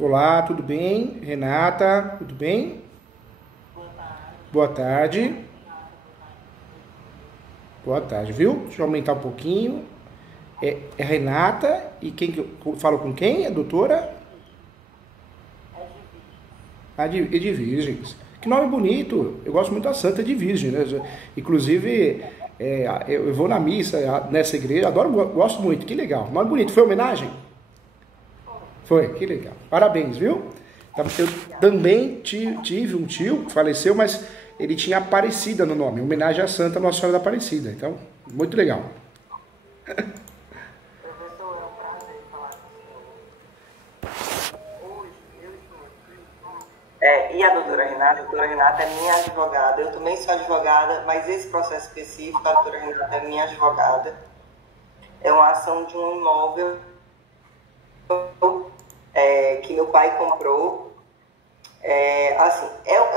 Olá, tudo bem? Renata, tudo bem? Boa tarde. Boa tarde, viu? Deixa eu aumentar um pouquinho. É Renata e quem que eu falo com quem? A doutora? É de Virgens. Que nome bonito. Eu gosto muito da Santa de Virgem, né? Inclusive, eu vou na missa nessa igreja, adoro, gosto muito. Que legal. Nome bonito. Foi homenagem? Foi, que legal. Parabéns, viu? Eu também tive um tio que faleceu, mas ele tinha Aparecida no nome, em homenagem à Santa Nossa Senhora da Aparecida. Então, muito legal. Professor, é um prazer falar com o senhor. Hoje eu estou aqui. E a doutora Renata é minha advogada. Eu também sou advogada, mas esse processo específico, a doutora Renata é minha advogada. É uma ação de um imóvel que meu pai comprou. É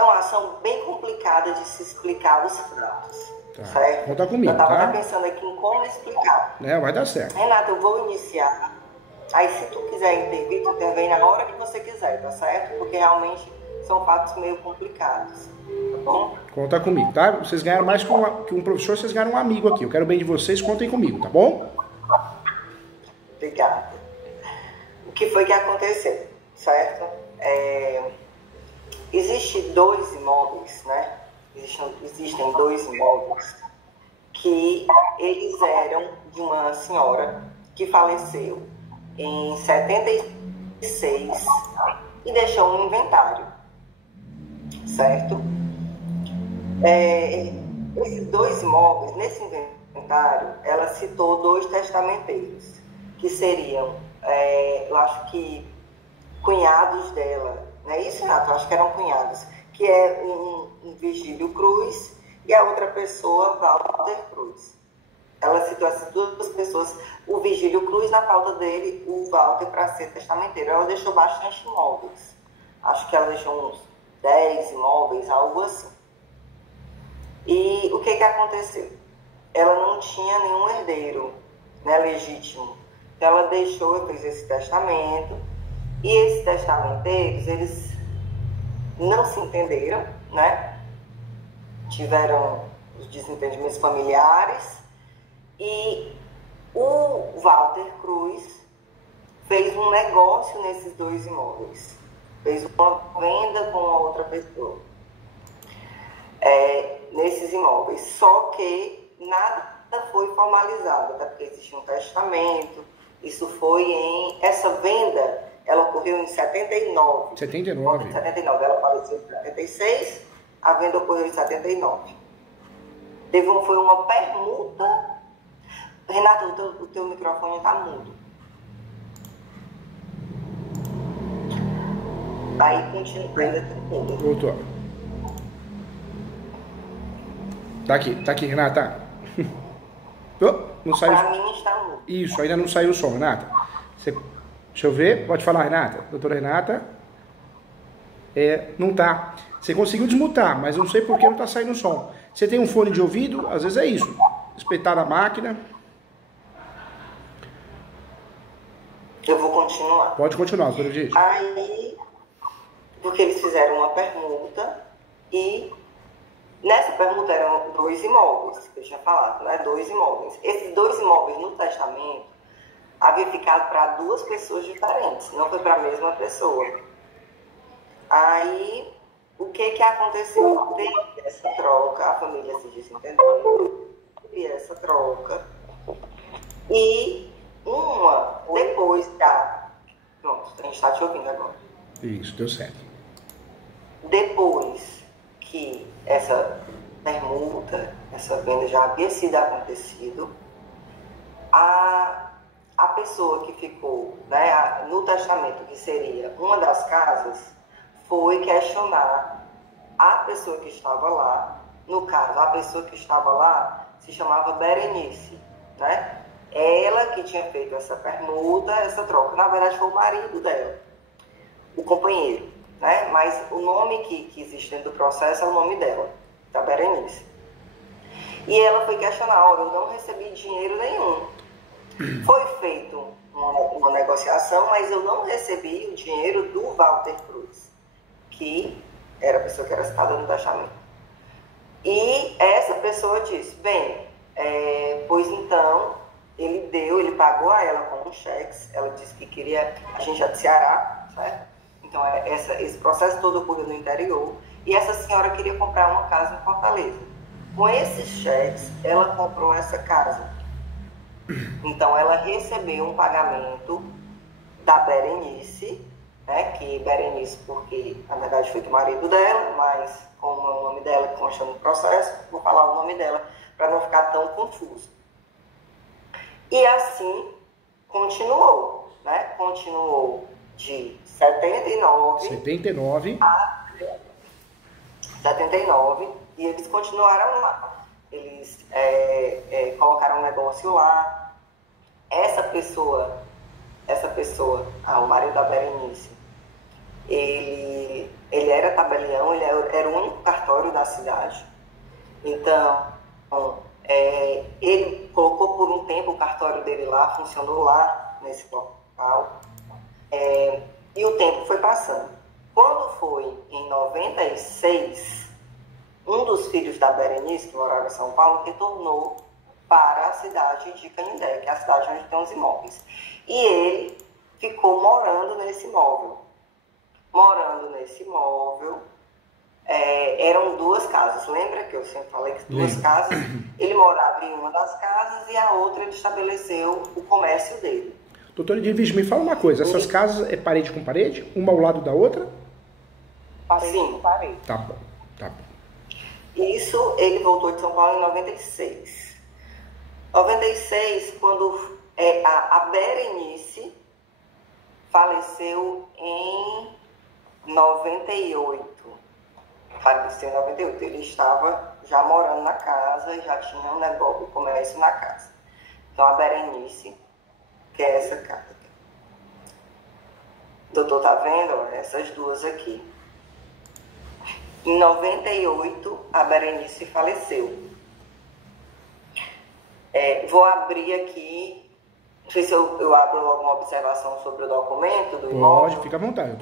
uma ação bem complicada de se explicar os fatos. Tá. Certo? Conta comigo, eu estava tá? até pensando aqui em como explicar. Vai dar certo. Renata, eu vou iniciar. Aí, se tu quiser intervir, tu intervém na hora que você quiser, tá certo? Porque realmente são fatos meio complicados, tá bom? Conta comigo, tá? Vocês ganharam mais que um professor, vocês ganharam um amigo aqui. Eu quero bem de vocês, contem comigo, tá bom? Obrigada. O que foi que aconteceu, certo? Existem dois imóveis, né? Existem dois imóveis que eles eram de uma senhora que faleceu em 76 e deixou um inventário, certo? Esses dois imóveis, nesse inventário, ela citou dois testamenteiros, que seriam, eu acho que cunhados dela, não é isso, Renato? Eu acho que eram cunhados, que é um Virgílio Cruz e a outra pessoa, Walter Cruz. Ela citou essas duas pessoas, o Virgílio Cruz na falta dele, o Walter para ser testamenteiro. Ela deixou bastante imóveis. Acho que ela deixou uns 10 imóveis, algo assim. E o que aconteceu? Ela não tinha nenhum herdeiro, né, legítimo. Então ela deixou, fez esse testamento. E esses testamenteiros, eles não se entenderam, né? Tiveram os desentendimentos familiares. E o Walter Cruz fez um negócio nesses dois imóveis. Fez uma venda com a outra pessoa. Nesses imóveis. Só que nada foi formalizado, até porque existia um testamento. Isso foi essa venda, ela ocorreu em 79. 79. Em 79, ela faleceu em 76, a venda ocorreu em 79. Foi uma permuta. Renato, o teu microfone está mudo. Aí continua, ainda tem mudo. Voltou. Tá aqui, Renata. Não saiu. Para mim está mudo. Isso, ainda não saiu o som, Renata. Deixa eu ver, pode falar, Renata. Doutora Renata. Não tá. Você conseguiu desmutar, mas não sei por que não tá saindo o som. Você tem um fone de ouvido? Às vezes é isso. Espetar na máquina. Eu vou continuar. Pode continuar, doutora Gide. Aí, porque eles fizeram uma permuta e nessa permuta eram dois imóveis, que eu tinha falado, né? Dois imóveis. Esses dois imóveis no testamento havia ficado para duas pessoas diferentes, não foi para a mesma pessoa. Aí, o que aconteceu? Teve essa troca, a família se desentendeu, teve essa troca, e depois pronto, a gente está te ouvindo agora. Isso, deu certo. Depois que essa permuta, essa venda já havia sido acontecido, a pessoa que ficou, né, no testamento, que seria uma das casas, foi questionar a pessoa que estava lá. No caso, a pessoa que estava lá se chamava Berenice, né? Ela que tinha feito essa permuta, essa troca. Na verdade, foi o marido dela, o companheiro, né? Mas o nome que existe dentro do processo é o nome dela, da Berenice. E ela foi questionar: olha, eu não recebi dinheiro nenhum. Foi feito uma negociação, mas eu não recebi o dinheiro do Walter Cruz, que era a pessoa que era citada no testamento. E essa pessoa disse, bem, pois então, ele pagou a ela com um cheque, ela disse que queria, a gente é do Ceará, certo? Então, esse processo todo ocorreu no interior, e essa senhora queria comprar uma casa em Fortaleza. Com esses cheques, ela comprou essa casa. Então, ela recebeu um pagamento da Berenice, né, que Berenice, porque na verdade foi do marido dela, mas como é o nome dela que consta no processo, vou falar o nome dela para não ficar tão confuso. E assim continuou, né? Continuou de 79 a 79, e eles continuaram lá. Eles colocaram um negócio lá. Essa pessoa, o marido da Berenice, ele era tabelião, ele era o único cartório da cidade. Então, ele colocou por um tempo o cartório dele lá, funcionou lá nesse local. E o tempo foi passando. Quando foi em 96, um dos filhos da Berenice, que morava em São Paulo, retornou para a cidade de Canindé, que é a cidade onde tem os imóveis. E ele ficou morando nesse imóvel. Eram duas casas. Lembra que eu sempre falei que duas casas? Ele morava em uma das casas e a outra ele estabeleceu o comércio dele. Doutora Edvige, me fala uma coisa. Essas casas é parede com parede? Uma ao lado da outra? Parede com parede. Tá bom. Isso, ele voltou de São Paulo em 96. 96, quando a Berenice faleceu em 98. Faleceu em 98. Ele estava já morando na casa e já tinha um negócio, um comércio na casa. Então, a Berenice, que é essa casa. O doutor tá vendo? Ó, essas duas aqui. Em 98, a Berenice faleceu. Vou abrir aqui, não sei se eu abro alguma observação sobre o documento do imóvel. Pode, fica à vontade.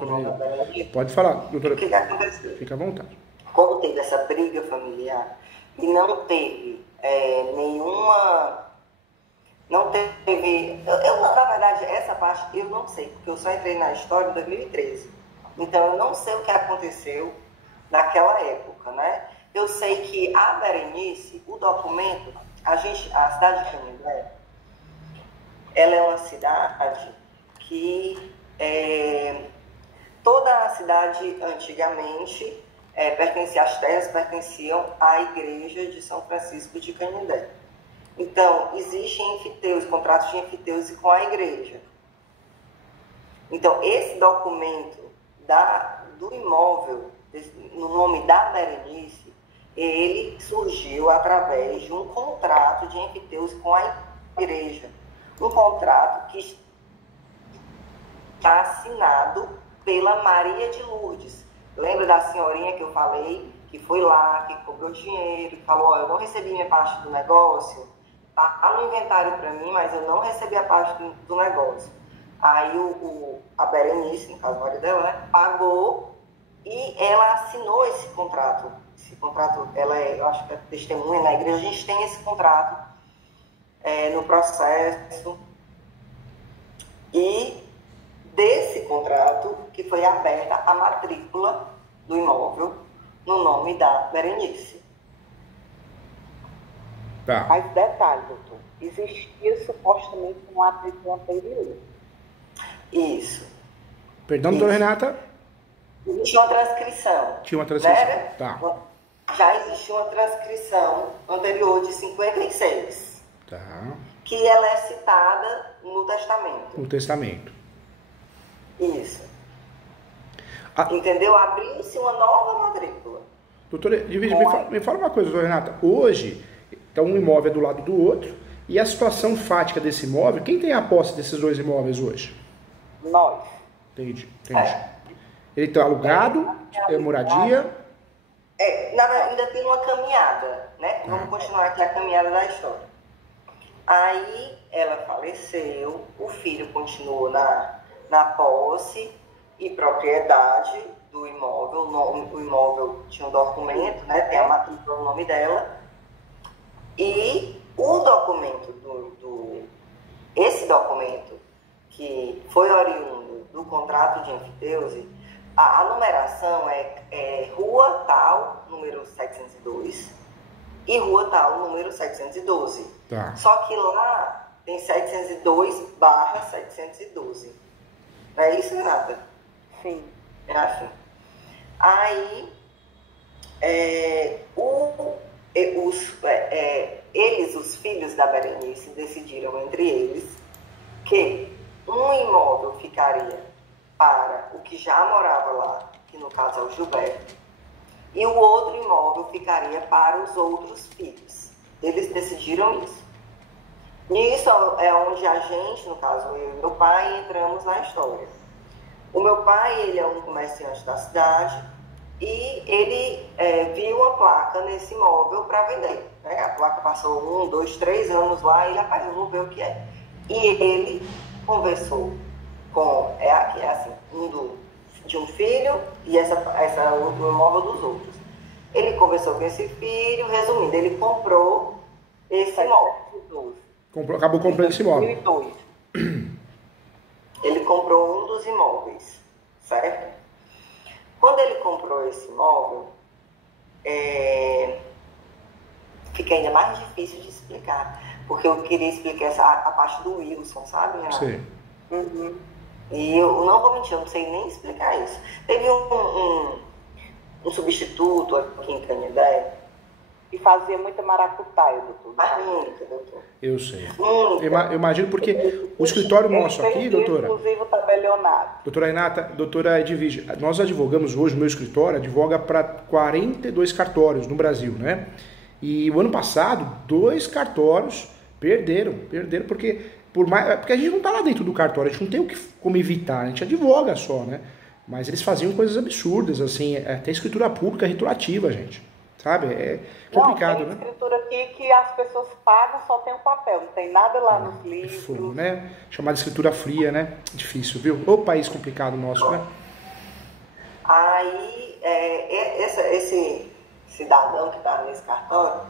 Pode falar, doutora. O que aconteceu? Fica à vontade. Como teve essa briga familiar e não teve nenhuma... Não teve... na verdade, essa parte eu não sei, porque eu só entrei na história em 2013. Então, eu não sei o que aconteceu naquela época, né? Eu sei que a Berenice, o documento, a cidade de Canindé, ela é uma cidade que toda a cidade antigamente as terras pertenciam à igreja de São Francisco de Canindé. Então, existem contratos de enfiteuse com a igreja. Então, esse documento do imóvel, no nome da Berenice, ele surgiu através de um contrato de enfiteuse com a igreja. Um contrato que está assinado pela Maria de Lourdes. Lembra da senhorinha que eu falei, que foi lá, que cobrou dinheiro, que falou, eu não recebi minha parte do negócio, tá no inventário para mim, mas eu não recebi a parte do negócio. Aí a Berenice, no caso a Maria dela, né, pagou e ela assinou esse contrato. Esse contrato, eu acho que é testemunha na igreja, a gente tem esse contrato no processo. E desse contrato que foi aberta a matrícula do imóvel no nome da Berenice. Tá. Mas detalhe, doutor, existia supostamente uma matrícula anterior. Isso. Perdão, doutora Renata? Tinha uma transcrição. Tinha uma transcrição, né? tá. Já existia uma transcrição anterior de 56. Tá. Que ela é citada no testamento. No testamento. Isso. Entendeu? Abriu-se uma nova matrícula. Doutora, me fala uma coisa, doutora Renata. Hoje, então um imóvel é do lado do outro, e a situação fática desse imóvel, quem tem a posse desses dois imóveis hoje? Nós. Entendi. Ele está alugado, é moradia? Ainda tem uma caminhada, né? Vamos continuar aqui a caminhada da história. Aí ela faleceu, o filho continuou na posse e propriedade do imóvel. O imóvel tinha um documento, né? Tem a matrícula no nome dela. E o documento esse documento que foi oriundo do contrato de enfiteuse, a numeração é Rua Tal, número 702, e Rua Tal, número 712. Tá. Só que lá tem 702/712. Não é isso, Renata? Sim. É assim. Aí, os filhos da Berenice, decidiram entre eles que um imóvel ficaria para o que já morava lá, que no caso é o Gilberto, e o outro imóvel ficaria para os outros filhos. Eles decidiram isso. Nisso é onde a gente, no caso eu e meu pai, entramos na história. O meu pai, ele é um comerciante da cidade e ele viu uma placa nesse imóvel para vender. Né? A placa passou 1, 2, 3 anos lá e ele apareceu, vamos ver o que é. E ele conversou com, de um filho e essa outro imóvel dos outros. Ele conversou com esse filho, resumindo, ele comprou esse imóvel. Acabou comprando esse imóvel. 2002. Ele comprou um dos imóveis, certo? Quando ele comprou esse imóvel, fica ainda mais difícil de explicar, porque eu queria explicar a parte do Wilson, sabe, Renata? Sim. Uhum. E eu não vou mentir, eu não sei nem explicar isso. Teve um substituto aqui em Canindé. E fazia muita maracutaia, doutor. Mas muita, doutor. Eu sei. Muita. Eu imagino porque o escritório nosso aqui, doutora... Inclusive o tabelionário. Doutora Renata, doutora Edvige, nós advogamos hoje, o meu escritório advoga para 42 cartórios no Brasil, né? E o ano passado, 2 cartórios perderam porque a gente não está lá dentro do cartório, a gente não tem como evitar, a gente advoga só, né? Mas eles faziam coisas absurdas, assim, até escritura pública retroativa, gente. Sabe? É complicado, não, tem escritura aqui que as pessoas pagam, só tem o papel, não tem nada lá nos livros. É fogo, né? Chamada escritura fria, né? Difícil, viu? O país complicado nosso, né? Aí, esse cidadão que está nesse cartório,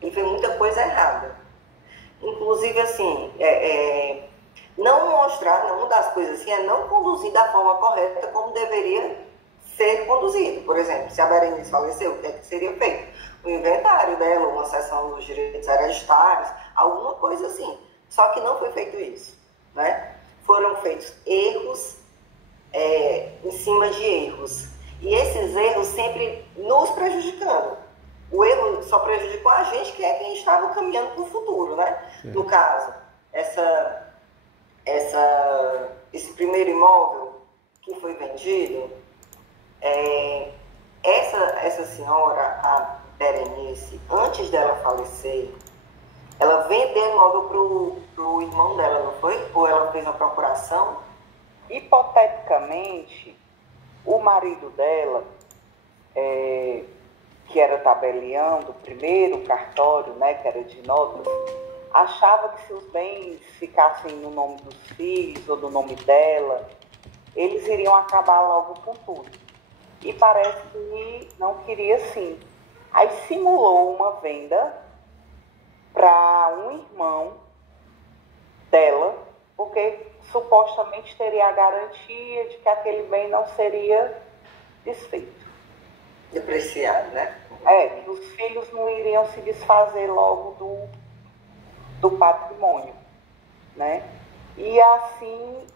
ele fez muita coisa errada. Inclusive, assim, não mostrar, uma das coisas assim, é não conduzir da forma correta como deveria ser conduzido. Por exemplo, se a Berenice faleceu, o que é que seria feito? O inventário dela, uma sessão dos direitos hereditários, alguma coisa assim. Só que não foi feito isso, né? Foram feitos erros em cima de erros. E esses erros sempre nos prejudicando. O erro só prejudicou a gente, que é quem estava caminhando para o futuro, né? É. No caso, esse primeiro imóvel que foi vendido, essa senhora, a Berenice, antes dela falecer, ela vendeu o imóvel pro irmão dela, não foi? Ou ela fez uma procuração? Hipoteticamente, o marido dela, que era tabelião do primeiro cartório, né, que era de notas, achava que se os bens ficassem no nome dos filhos ou do nome dela, eles iriam acabar logo com tudo. E parece que não queria sim. Aí simulou uma venda para um irmão dela, porque supostamente teria a garantia de que aquele bem não seria desfeito. Depreciado, né? Que os filhos não iriam se desfazer logo do patrimônio, né? E assim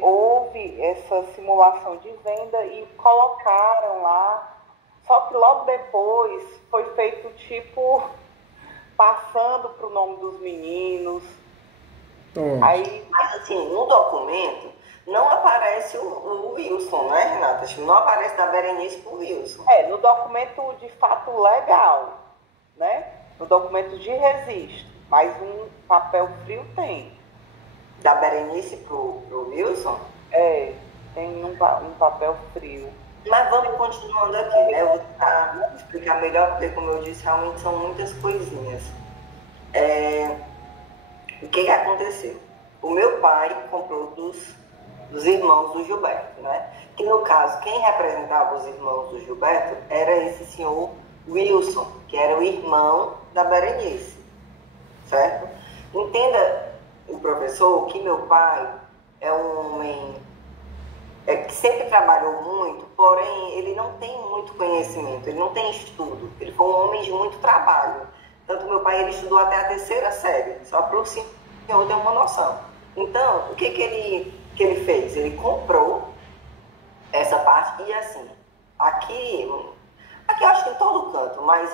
houve essa simulação de venda e colocaram lá, só que logo depois foi feito tipo passando para o nome dos meninos. Aí, mas assim, no documento não aparece o Wilson, né, Renata? Não aparece da Berenice pro Wilson. No documento de fato legal, né? No documento de registro, mas um papel frio tem. Da Berenice pro Wilson? Tem um papel frio. Mas vamos continuando aqui, né? Eu vou tentar explicar melhor, porque como eu disse, realmente são muitas coisinhas. O que aconteceu? O meu pai comprou dos irmãos do Gilberto, né? Que no caso, quem representava os irmãos do Gilberto era esse senhor Wilson, que era o irmão da Berenice, certo? Entenda, o professor, que meu pai é um homem que sempre trabalhou muito, porém ele não tem muito conhecimento, ele não tem estudo, ele foi um homem de muito trabalho. Tanto meu pai, ele estudou até a 3ª série, só para o senhor ter uma noção. Então, o que ele fez? Ele comprou essa parte e assim, aqui eu acho que em todo canto, mas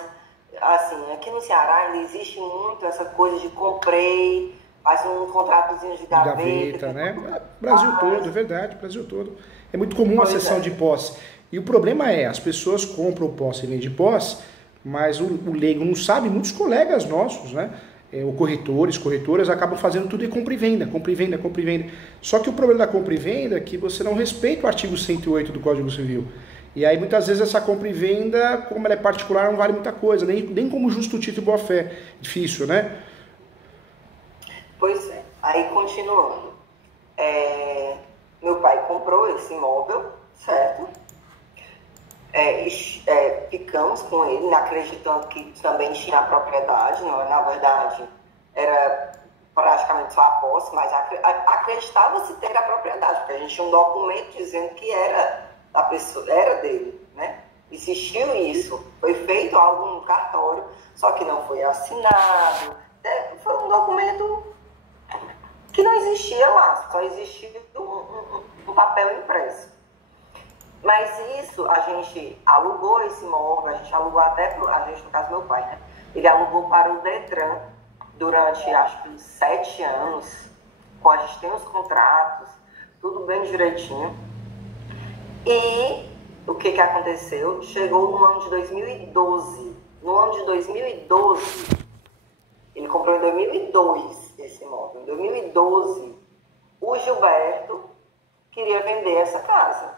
assim, aqui no Ceará ainda existe muito essa coisa de comprei, faz um contratozinho de gaveta, né? Brasil todo, é verdade, Brasil todo. É muito comum a cessão de posse. E o problema é, as pessoas compram posse e vendem posse, mas o leigo não sabe, muitos colegas nossos, né? Ou corretoras, acabam fazendo tudo em compra e venda, compra e venda, compra e venda. Só que o problema da compra e venda é que você não respeita o artigo 108 do Código Civil. E aí muitas vezes essa compra e venda, como ela é particular, não vale muita coisa, nem como justo título e boa fé. Difícil, né? Pois é. Aí continuando. Meu pai comprou esse imóvel, certo? Ficamos com ele, acreditando que também tinha a propriedade, não, na verdade era praticamente só a posse, mas acreditava-se ter a propriedade, porque a gente tinha um documento dizendo que era da pessoa, era dele, né? Existiu isso, foi feito algo no cartório, só que não foi assinado, foi um documento que não existia lá, só existia um papel impresso. Mas isso, a gente alugou esse imóvel, a gente alugou até, no caso meu pai, né? Ele alugou para o Detran durante, acho que 7 anos, a gente tem os contratos, tudo bem direitinho. E o que aconteceu? Chegou no ano de 2012. No ano de 2012, ele comprou em 2002 esse imóvel. Em 2012, o Gilberto queria vender essa casa.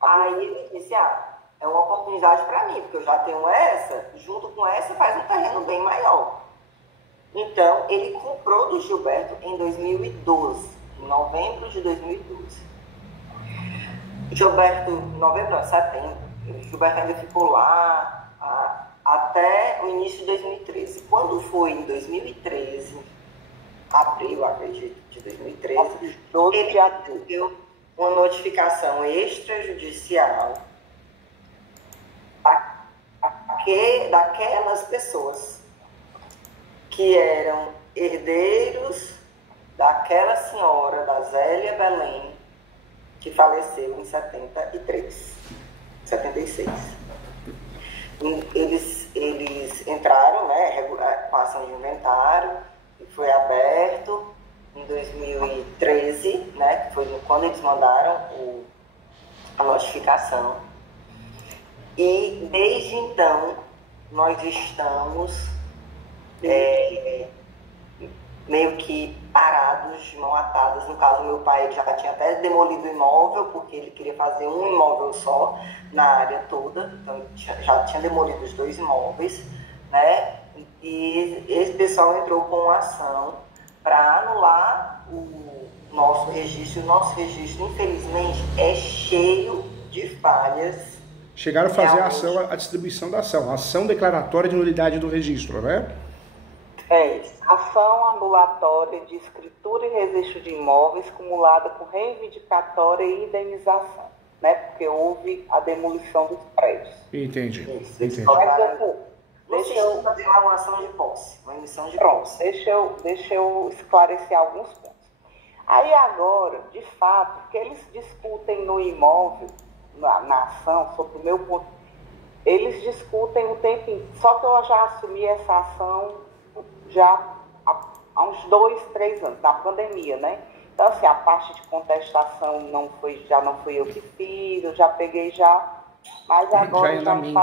Aí ele disse, é uma oportunidade para mim, porque eu já tenho essa, junto com essa faz um terreno bem maior. Então, ele comprou do Gilberto em 2012, em novembro de 2012. Setembro, o Gilberto ainda ficou lá até o início de 2013. Quando foi em 2013, abril, acredito, de 2013, ele deu uma notificação extrajudicial daquelas pessoas que eram herdeiros daquela senhora, da Zélia Belém, que faleceu em 76. Eles entraram, né, com a ação de inventário, que foi aberto em 2013, né, que foi quando eles mandaram a notificação. E desde então, nós estamos meio que parados, de mão atadas. No caso, meu pai já tinha até demolido o imóvel, porque ele queria fazer um imóvel só na área toda, então já tinha demolido os 2 imóveis, né? E esse pessoal entrou com uma ação para anular o nosso registro. O nosso registro, infelizmente, é cheio de falhas. Chegaram a fazer a distribuição da ação, a ação declaratória de nulidade do registro, né? Ação ambulatória de escritura e registro de imóveis cumulada com reivindicatória e indenização, né? Porque houve a demolição dos prédios. Entendi. Deixa eu fazer uma ação de posse, uma emissão de posse. Deixa eu esclarecer alguns pontos. Aí agora, de fato, que eles discutem no imóvel, na ação, sobre o meu ponto, eles discutem o tempo inteiro. Só que eu já assumi essa ação já há uns 2, 3 anos, na pandemia, né? Então, assim, a parte de contestação já não fui eu que fiz, eu já peguei mas agora já em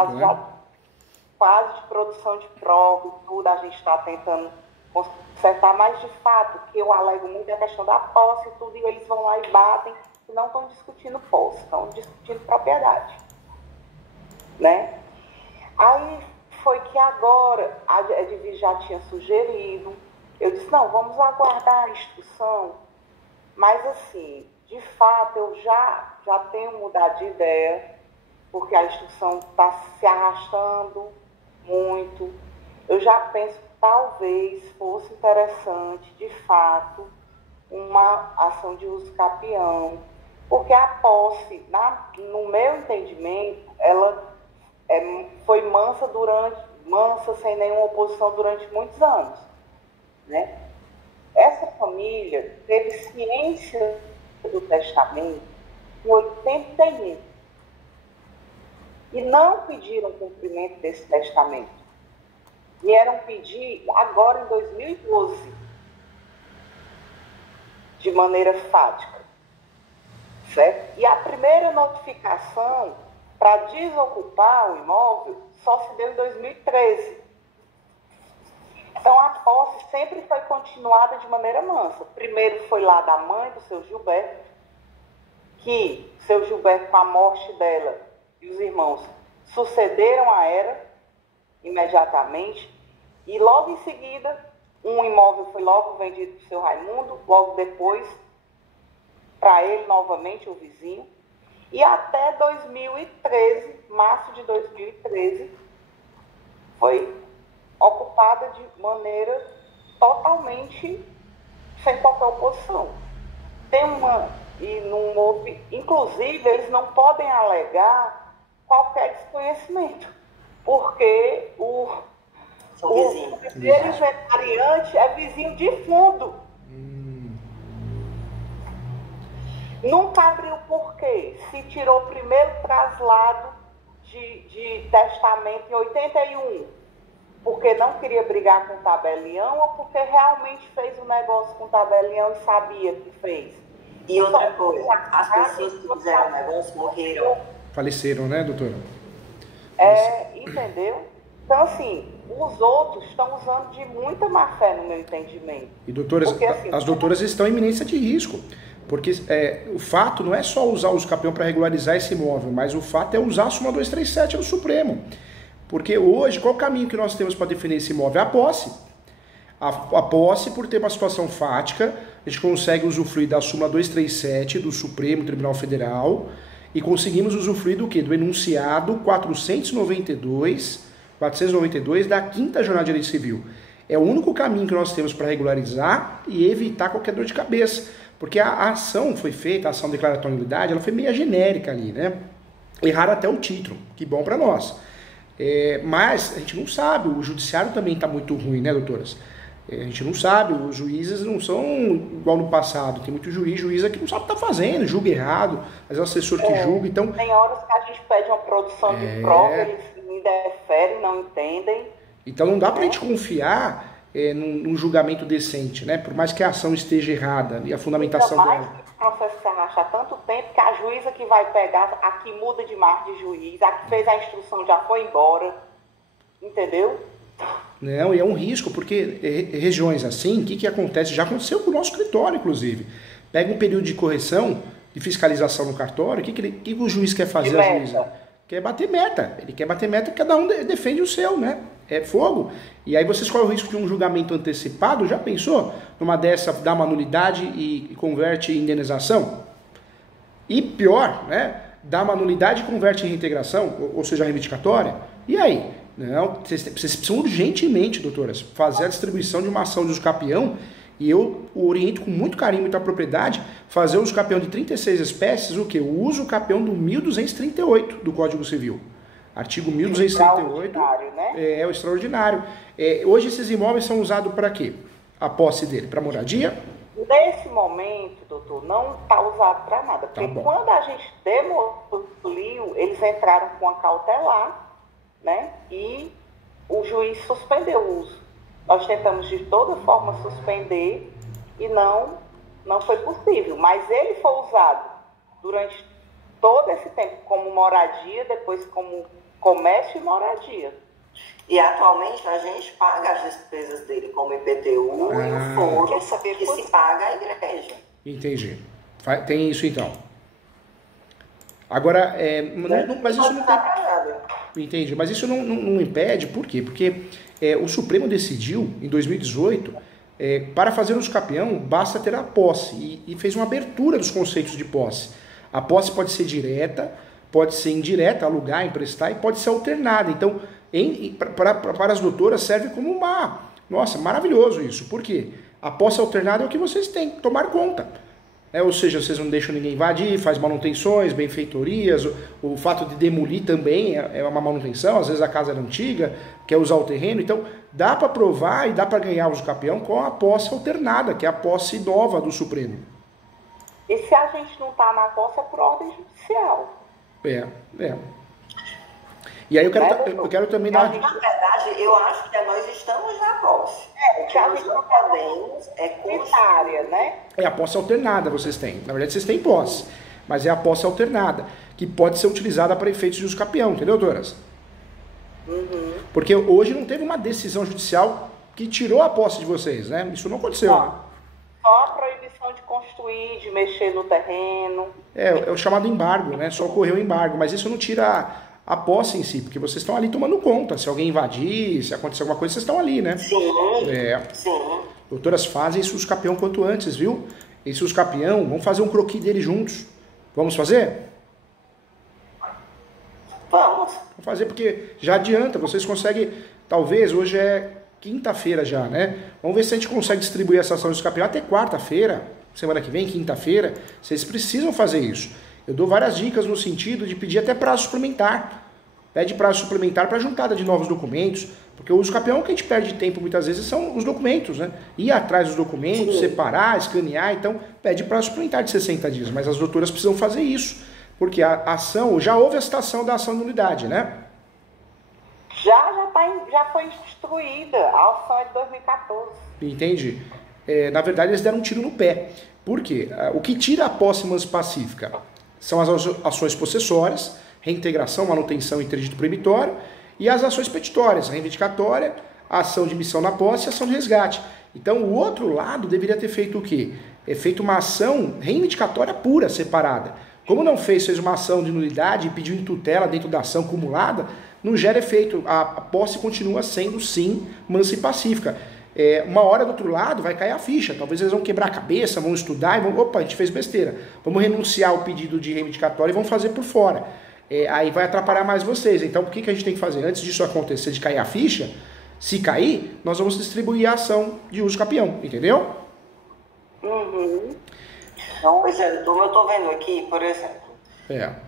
fase de produção de prova e tudo, a gente está tentando consertar, mas de fato, que eu alego muito é a questão da posse e tudo, e eles vão lá e batem, e não estão discutindo posse, estão discutindo propriedade, né? Aí foi que agora a Edvige já tinha sugerido Eu disse, não, vamos aguardar a instrução. Mas, assim, de fato, eu já tenho mudado de ideia, porque a instrução está se arrastando muito. Eu já penso que talvez fosse interessante, de fato, uma ação de uso capião, porque a posse, no meu entendimento, ela foi mansa sem nenhuma oposição durante muitos anos, né? Essa família teve ciência do testamento em 81 e não pediram cumprimento desse testamento. Vieram pedir agora em 2012, de maneira fática, certo? E a primeira notificação para desocupar o imóvel só se deu em 2013. Então, a posse sempre foi continuada de maneira mansa. Primeiro foi lá da mãe do seu Gilberto, que seu Gilberto, com a morte dela e os irmãos, sucederam a Era imediatamente. E logo em seguida, um imóvel foi logo vendido para o seu Raimundo, logo depois, para ele novamente, o vizinho. E até 2013, março de 2013, foi ocupada de maneira totalmente sem qualquer oposição. E não houve, inclusive, eles não podem alegar qualquer desconhecimento, porque o inventariante é vizinho de fundo. Nunca abriu por quê? Se tirou o primeiro traslado de testamento em 81, porque não queria brigar com o tabelião ou porque realmente fez um negócio com o tabelião e sabia que fez. E outra coisa, as pessoas que fizeram o negócio morreram. Faleceram, né, doutora? Entendeu? Então, assim, os outros estão usando de muita má fé no meu entendimento. E, doutoras, porque, assim, as doutoras estão em iminência de risco. Porque o fato não é só usar o uso capião para regularizar esse imóvel, mas o fato é usar a súmula 237 no Supremo. Porque hoje, qual o caminho que nós temos para definir esse imóvel? A posse. A posse, por ter uma situação fática, a gente consegue usufruir da súmula 237 do Supremo Tribunal Federal e conseguimos usufruir do quê? Do enunciado 492 da 5ª Jornada de Direito Civil. É o único caminho que nós temos para regularizar e evitar qualquer dor de cabeça. Porque a ação foi feita, a ação declaratória de nulidade, ela foi meio genérica ali, né? Erraram até o título, que bom para nós. Mas a gente não sabe, o judiciário também está muito ruim, né, doutoras? A gente não sabe, os juízes não são igual no passado. Tem muito juíza que não sabe o que está fazendo, julga errado, mas é o assessor que julga, então... Tem horas que a gente pede uma produção de prova, eles indeferem, não entendem. Então não dá para a gente confiar num julgamento decente, né? Por mais que a ação esteja errada e a fundamentação dela. Ainda mais que o processo se arrasta há tanto tempo que a juíza que vai pegar, a que muda de mar de juiz, a que fez a instrução já foi embora, entendeu? Não, e é um risco, porque regiões assim, o que acontece? Já aconteceu com o nosso escritório, inclusive. Pega um período de correção, de fiscalização no cartório, o que o juiz quer fazer, a juíza? Quer bater meta. Ele quer bater meta, cada um defende o seu, né? É fogo. E aí vocês correm o risco de um julgamento antecipado, já pensou? Numa dessa, dá uma nulidade e converte em indenização? E pior, né? Dá uma nulidade e converte em reintegração, ou seja, reivindicatória? E aí? Não, vocês precisam urgentemente, doutoras, fazer a distribuição de uma ação de uso capião, e eu oriento com muito carinho, muita propriedade, fazer o uso capião de 36 espécies, o quê? O uso capião do 1238 do Código Civil. Artigo 1238 né? É o extraordinário. Hoje esses imóveis são usados para quê? A posse dele, para moradia? Nesse momento, doutor, não está usado para nada. Porque quando a gente demoliu, eles entraram com a cautelar, né? E o juiz suspendeu o uso. Nós tentamos de toda forma suspender e não foi possível. Mas ele foi usado durante todo esse tempo como moradia, depois como comércio e moradia. E atualmente a gente paga as despesas dele como IPTU e o foro que se paga à igreja. Entendi. Tem isso então. Agora, mas isso não tem... Entendi, mas isso não impede, por quê? Porque o Supremo decidiu, em 2018, Para fazer uso capião, basta ter a posse, e fez uma abertura dos conceitos de posse. A posse pode ser direta, pode ser indireta, alugar, emprestar, e pode ser alternada. Então, para as doutoras serve como nossa, maravilhoso isso. Por quê? A posse alternada é o que vocês têm que tomar conta. Ou seja, vocês não deixam ninguém invadir, faz manutenções, benfeitorias, o fato de demolir também é uma manutenção, às vezes a casa era antiga, quer usar o terreno, então dá para provar e dá para ganhar o uso capião com a posse alternada, que é a posse nova do Supremo. E se a gente não está na posse é por ordem judicial. E aí eu quero também dar... Na verdade, eu acho que nós estamos na posse. O que a gente não podemos é comunitária, né? É a posse alternada vocês têm. Na verdade, vocês têm posse, mas é a posse alternada, que pode ser utilizada para efeitos de uso capião, entendeu, doutoras? Uhum. Porque hoje não teve uma decisão judicial que tirou a posse de vocês, né? Isso não aconteceu. Não. Só a proibição de construir, de mexer no terreno. É o chamado embargo, né? Só ocorreu o embargo, mas isso não tira a posse em si, porque vocês estão ali tomando conta. Se alguém invadir, se acontecer alguma coisa, vocês estão ali, né? Sim, sim. Doutoras, fazem esse uso capião quanto antes, viu? Esse uso capião, vamos fazer um croquis dele juntos. Vamos fazer? Vamos. Vamos fazer porque já adianta, vocês conseguem, talvez, hoje é quinta-feira já, né? Vamos ver se a gente consegue distribuir essa ação de uso capião até quarta-feira, semana que vem, quinta-feira. Vocês precisam fazer isso. Eu dou várias dicas no sentido de pedir até prazo suplementar. Pede prazo suplementar para juntada de novos documentos, porque o uso capião que a gente perde tempo muitas vezes são os documentos, né? Ir atrás dos documentos, separar, escanear, então pede prazo suplementar de 60 dias, mas as doutoras precisam fazer isso, porque a ação, já houve a citação da ação de nulidade, né? Já foi instruída, a ação é de 2014. Entendi. Na verdade, eles deram um tiro no pé. Por quê? O que tira a posse mansa pacífica são as ações possessórias, reintegração, manutenção e interdito proibitório, e as ações petitórias, a reivindicatória, a ação de missão na posse e a ação de resgate. Então, o outro lado deveria ter feito o quê? Feito uma ação reivindicatória pura, separada. Como não fez uma ação de nulidade e pediu em tutela dentro da ação acumulada, não gera efeito. A posse continua sendo, sim, mansa e pacífica. Uma hora do outro lado vai cair a ficha, talvez eles vão quebrar a cabeça, vão estudar e vão, opa, a gente fez besteira, vamos renunciar ao pedido de reivindicatório e vamos fazer por fora. Aí vai atrapalhar mais vocês. Então, o que a gente tem que fazer? Antes disso acontecer, de cair a ficha, se cair, nós vamos distribuir a ação de uso capião, entendeu? Uhum. Pois é, como eu estou vendo aqui, por exemplo, é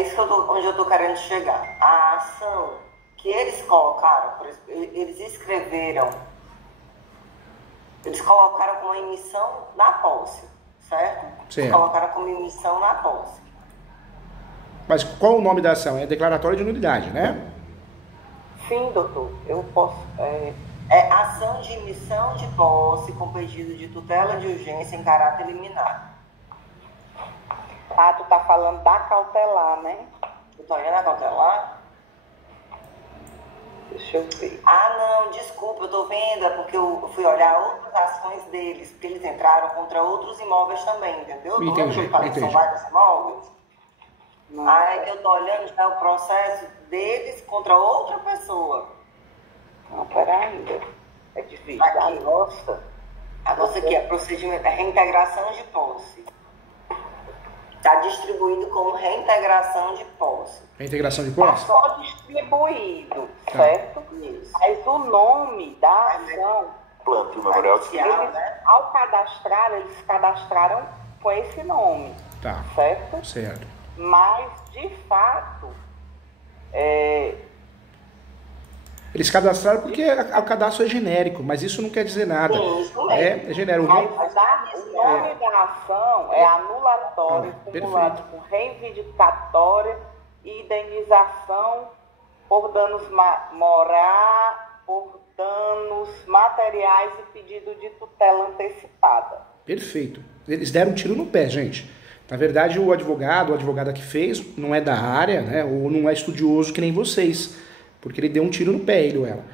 isso onde eu estou querendo chegar. A ação que eles colocaram, por exemplo, eles colocaram como emissão na posse, certo? Eles colocaram como emissão na posse. Mas qual o nome da ação? É declaratória de nulidade, né? Sim, doutor. Eu posso... É ação de emissão de posse com pedido de tutela de urgência em caráter liminar. Ah, tu tá falando da cautelar, né? Tu tá olhando a cautelar? Deixa eu ver. Ah, não, desculpa, eu tô vendo, é porque eu fui olhar outras ações deles, porque eles entraram contra outros imóveis também, entendeu? Entendi, eu falei que são vários imóveis. Aí eu tô olhando já o processo deles contra outra pessoa. Não, peraí, é difícil. Aqui. Nossa. A nossa aqui é procedimento, é reintegração de posse. Está distribuído como reintegração de posse. Reintegração de posse? Está só distribuído, certo? Isso. Mas o nome da ação... Planta memorial de né? Ao cadastrar, eles cadastraram com esse nome, certo? Certo. Mas, de fato, eles cadastraram porque o cadastro é genérico, mas isso não quer dizer nada. Sim, isso é genérico. Mas o nome da ação é anulatório, acumulado com reivindicatória e indenização por danos por danos materiais e pedido de tutela antecipada. Perfeito. Eles deram um tiro no pé, gente. Na verdade, o advogado, a advogada que fez, não é da área, né, ou não é estudioso que nem vocês, porque ele deu um tiro no pé, ele ou ela.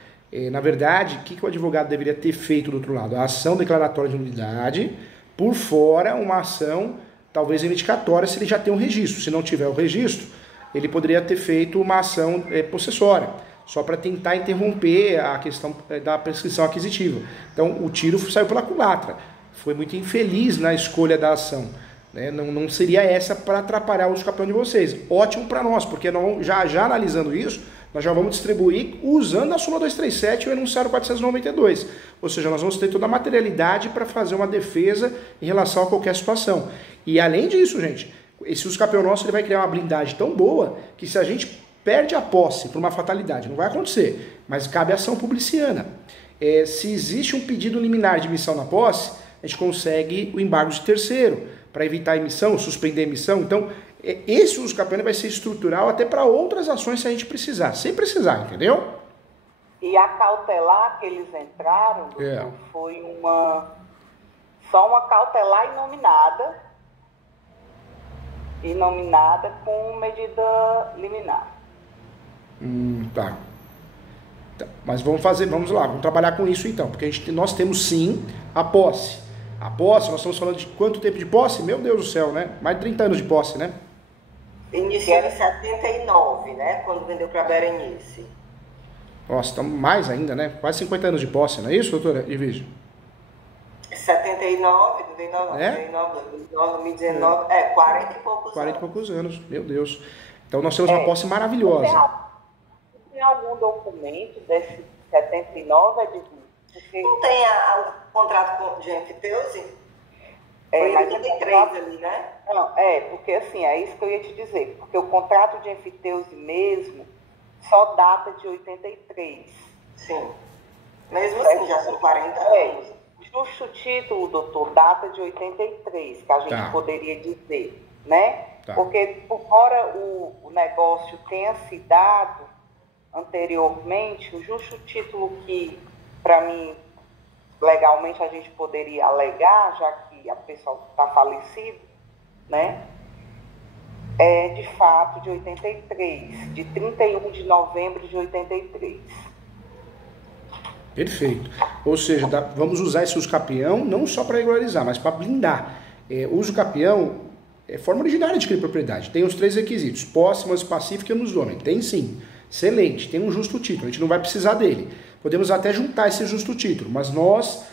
Na verdade, o que o advogado deveria ter feito do outro lado? A ação declaratória de nulidade, por fora, uma ação, talvez reivindicatória, se ele já tem um registro. Se não tiver o registro, ele poderia ter feito uma ação possessória. só para tentar interromper a questão da prescrição aquisitiva. Então, o tiro saiu pela culatra. Foi muito infeliz na escolha da ação. Né? Não seria essa para atrapalhar o uso campeão de vocês. Ótimo para nós, porque nós, já analisando isso, nós já vamos distribuir usando a súmula 237 e o enunciado 492. Ou seja, nós vamos ter toda a materialidade para fazer uma defesa em relação a qualquer situação. E além disso, gente, esse uso campeão nosso ele vai criar uma blindagem tão boa que se a gente perde a posse por uma fatalidade, não vai acontecer, mas cabe ação publiciana. Se existe um pedido liminar de emissão na posse, a gente consegue o embargo de terceiro, para evitar a emissão, suspender a emissão. Então, esse uso campeão vai ser estrutural até para outras ações se a gente precisar, sem precisar, entendeu? E a cautelar que eles entraram, doutor, foi só uma cautelar inominada com medida liminar. Tá. Mas vamos lá, vamos trabalhar com isso então, porque nós temos sim a posse. A posse, nós estamos falando de quanto tempo de posse? Meu Deus do céu, né? Mais de 30 anos de posse, né? Iniciou em 79, né? Quando vendeu para a Berenice. Nossa, estamos mais ainda, né? Quase 50 anos de posse, não é isso, doutora Edvige? 79, 2019, 40 e poucos anos. 40 e poucos anos, meu Deus. Então nós temos uma posse maravilhosa. Tem algum documento desse 79, Edvige? Não tem o contrato de enfiteuse? Foi em 83 ali, né? Não, porque assim, é isso que eu ia te dizer. Porque o contrato de enfiteuse mesmo só data de 83. Sim. Mesmo assim, já são 40 anos. Justo título, doutor, data de 83, que a gente poderia dizer, né? Porque, embora o negócio tenha se dado anteriormente, o justo título que, para mim, legalmente a gente poderia alegar, já que a pessoa está falecida, né? É de fato de 83, de 31 de novembro de 83. Perfeito. Ou seja, vamos usar esse uso capião não só para regularizar, mas para blindar. Uso capião é forma originária de adquirir propriedade. Tem os 3 requisitos: posse, mas pacífica e nos domem. Tem sim. Excelente. Tem um justo título. A gente não vai precisar dele. Podemos até juntar esse justo título, mas nós...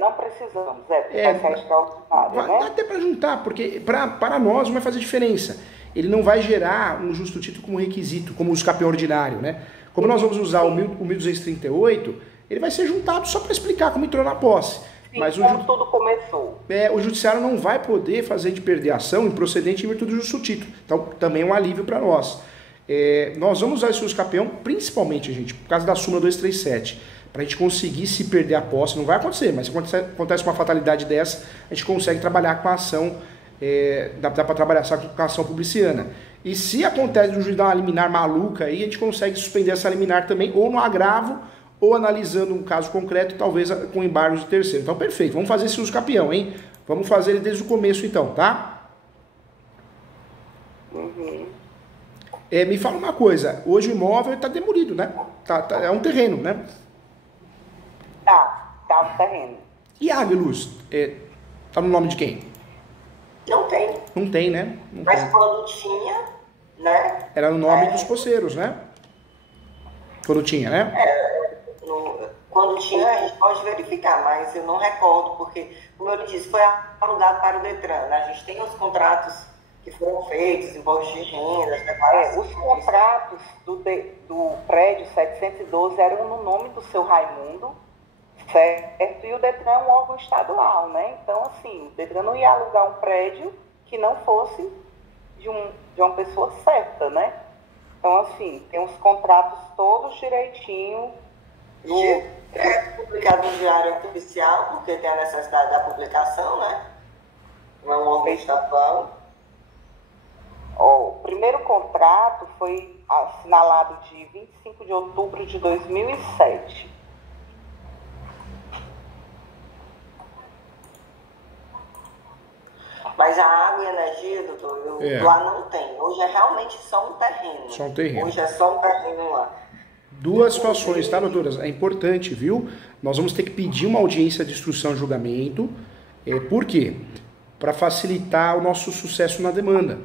não precisamos. Porque vai ser extraordinário, né? Dá até para juntar, porque para nós não vai fazer diferença. Ele não vai gerar um justo título como requisito, como uso capião ordinário, né? Como nós vamos usar o 1238, ele vai ser juntado só para explicar como entrou na posse. Sim, mas como tudo começou. O judiciário não vai poder fazer de perder a ação improcedente em virtude do justo título. Então, também é um alívio para nós. Nós vamos usar esse uso capião, principalmente, gente, por causa da súmula 237, para a gente conseguir se perder a posse. Não vai acontecer, mas se acontece uma fatalidade dessa, a gente consegue trabalhar com a ação, dá para trabalhar com a ação publiciana. E se acontece de um juiz dar uma liminar maluca, aí a gente consegue suspender essa liminar também, ou no agravo, ou analisando um caso concreto, talvez com embargos de terceiro. Então, perfeito. Vamos fazer esse uso capião, hein? Vamos fazer ele desde o começo, então, tá? Me fala uma coisa. Hoje o imóvel está demolido, né? É um terreno, né? Tá um terreno. E a Aguiluz? Tá no nome de quem? Não tem. Não tem, né? Mas quando tinha, né? Era no nome dos poceiros, né? Quando tinha, né? Quando tinha, a gente pode verificar, mas eu não recordo, porque, como eu lhe disse, foi alugado para o Detran, né? A gente tem os contratos que foram feitos, impostos de renda, os contratos do prédio 712 eram no nome do seu Raimundo, certo? E o Detran é um órgão estadual, né? Então, assim, o Detran não ia alugar um prédio que não fosse de uma pessoa certa, né? Então, assim, tem os contratos todos direitinho. É publicado no Diário Oficial, porque tem a necessidade da publicação, né? Não é um órgão estadual. O primeiro contrato foi assinalado de 25 de outubro de 2007. Mas a água e a energia, doutor, lá não tem. Hoje é realmente só um terreno. Só um terreno. Hoje é só um terreno lá. Duas situações, tá, doutoras? É importante, viu? Nós vamos ter que pedir uma audiência de instrução e julgamento. Por quê? Para facilitar o nosso sucesso na demanda.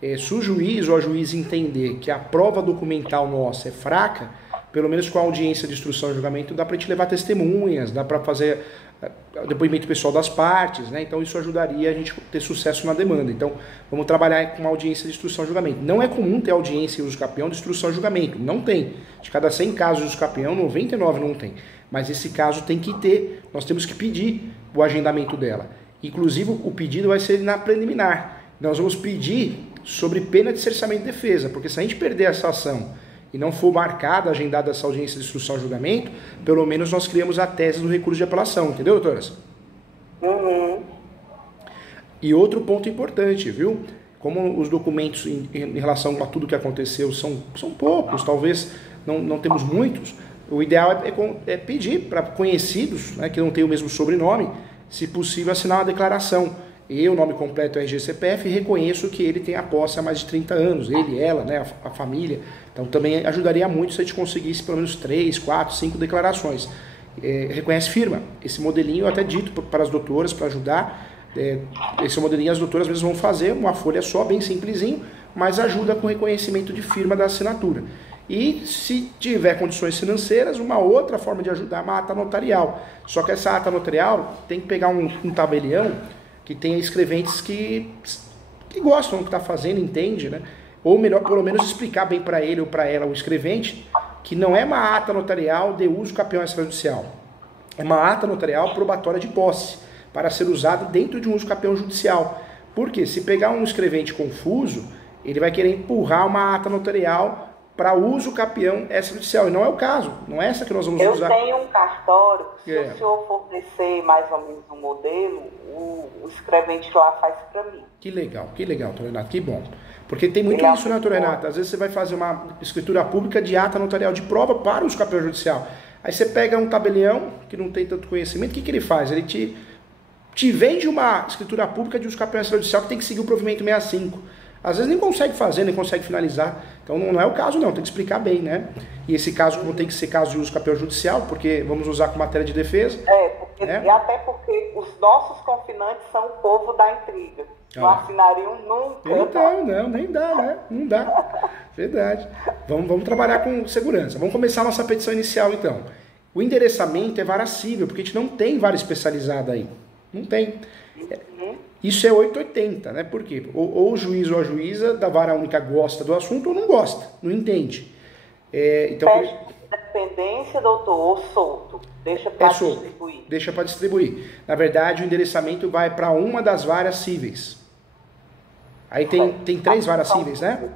Se o juiz ou a juíza entender que a prova documental nossa é fraca, pelo menos com a audiência de instrução e julgamento, dá para a gente levar testemunhas, dá para fazer depoimento pessoal das partes, né? Então isso ajudaria a gente ter sucesso na demanda. Então vamos trabalhar com uma audiência de instrução e julgamento. Não é comum ter audiência em uso capião de instrução e julgamento, não tem. De cada 100 casos de uso capião, 99 não tem. Mas esse caso tem que ter, nós temos que pedir o agendamento dela. Inclusive o pedido vai ser na preliminar. Nós vamos pedir sobre pena de cerceamento de defesa, porque se a gente perder essa ação e não for marcada, agendada essa audiência de instrução e julgamento, pelo menos nós criamos a tese do recurso de apelação, entendeu, doutoras? Uhum. E outro ponto importante, viu? Como os documentos em relação a tudo que aconteceu são poucos, talvez não temos muitos, o ideal é pedir para conhecidos, né, que não têm o mesmo sobrenome, se possível, assinar uma declaração. Eu, nome completo é RG-CPF, reconheço que ele tem a posse há mais de 30 anos, ele, ela, né, a família. Então também ajudaria muito se a gente conseguisse pelo menos 3, 4, 5 declarações. Reconhece firma. Esse modelinho eu até dito para as doutoras, para ajudar. Esse modelinho as doutoras mesmo vão fazer, uma folha só, bem simplesinho, mas ajuda com reconhecimento de firma da assinatura. E se tiver condições financeiras, uma outra forma de ajudar é uma ata notarial. Só que essa ata notarial tem que pegar um tabelião que tenha escreventes que gostam do que está fazendo, entende, né? Ou melhor, pelo menos explicar bem para ele ou para ela, o escrevente, que não é uma ata notarial de uso capião extrajudicial. É uma ata notarial probatória de posse, para ser usada dentro de um uso capião judicial. Porque se pegar um escrevente confuso, ele vai querer empurrar uma ata notarial para uso capião extrajudicial. E não é o caso, não é essa que nós vamos usar. Eu tenho um cartório, se o senhor fornecer mais ou menos um modelo, o escrevente lá faz para mim. Que legal, doutor Renato, que bom. Porque tem muito isso, né, doutor Renato? Às vezes você vai fazer uma escritura pública de ata notarial de prova para o uso capião judicial. Aí você pega um tabelião que não tem tanto conhecimento, o que ele faz? Ele te vende uma escritura pública de uso capião extrajudicial que tem que seguir o provimento 65. Às vezes nem consegue fazer, nem consegue finalizar. Então não é o caso não, tem que explicar bem, né? E esse caso não tem que ser caso de uso capião judicial, porque vamos usar com matéria de defesa. Porque, e até porque os nossos confinantes são o povo da intriga. Não assinariam nunca. Então, não, nem dá, né? Não dá. Verdade. Vamos trabalhar com segurança. Vamos começar a nossa petição inicial, então. O endereçamento é vara cível, porque a gente não tem vara especializada aí. Não tem. Isso é 880, né? Por quê? Ou o juiz ou a juíza da vara única gosta do assunto ou não gosta, não entende. Então, pede dependência, doutor, ou solto? Deixa para distribuir. Deixa para distribuir. Na verdade, o endereçamento vai para uma das varas cíveis. Aí tem 3 varas cíveis, né?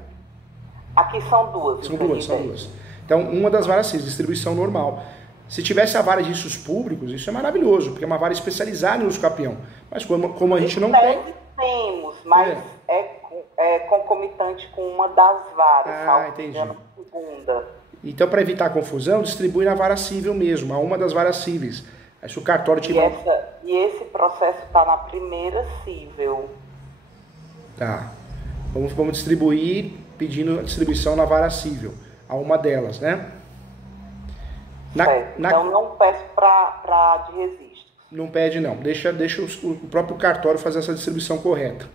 Aqui são 2. São duas. Então, uma das varas cíveis, distribuição normal. Se tivesse a vara de riscos públicos, isso é maravilhoso, porque é uma vara especializada no uso capião. Mas como a gente não tem... Temos, mas é concomitante com uma das varas. Entendi. Segunda. Então, para evitar a confusão, distribui na vara cível mesmo, a uma das varas cíveis. Aí se o cartório tiver... E esse processo está na primeira cível. Tá. Vamos distribuir, pedindo a distribuição na vara cível, a uma delas, né? Então não peço para de registro. Não pede não, deixa o próprio cartório fazer essa distribuição correta.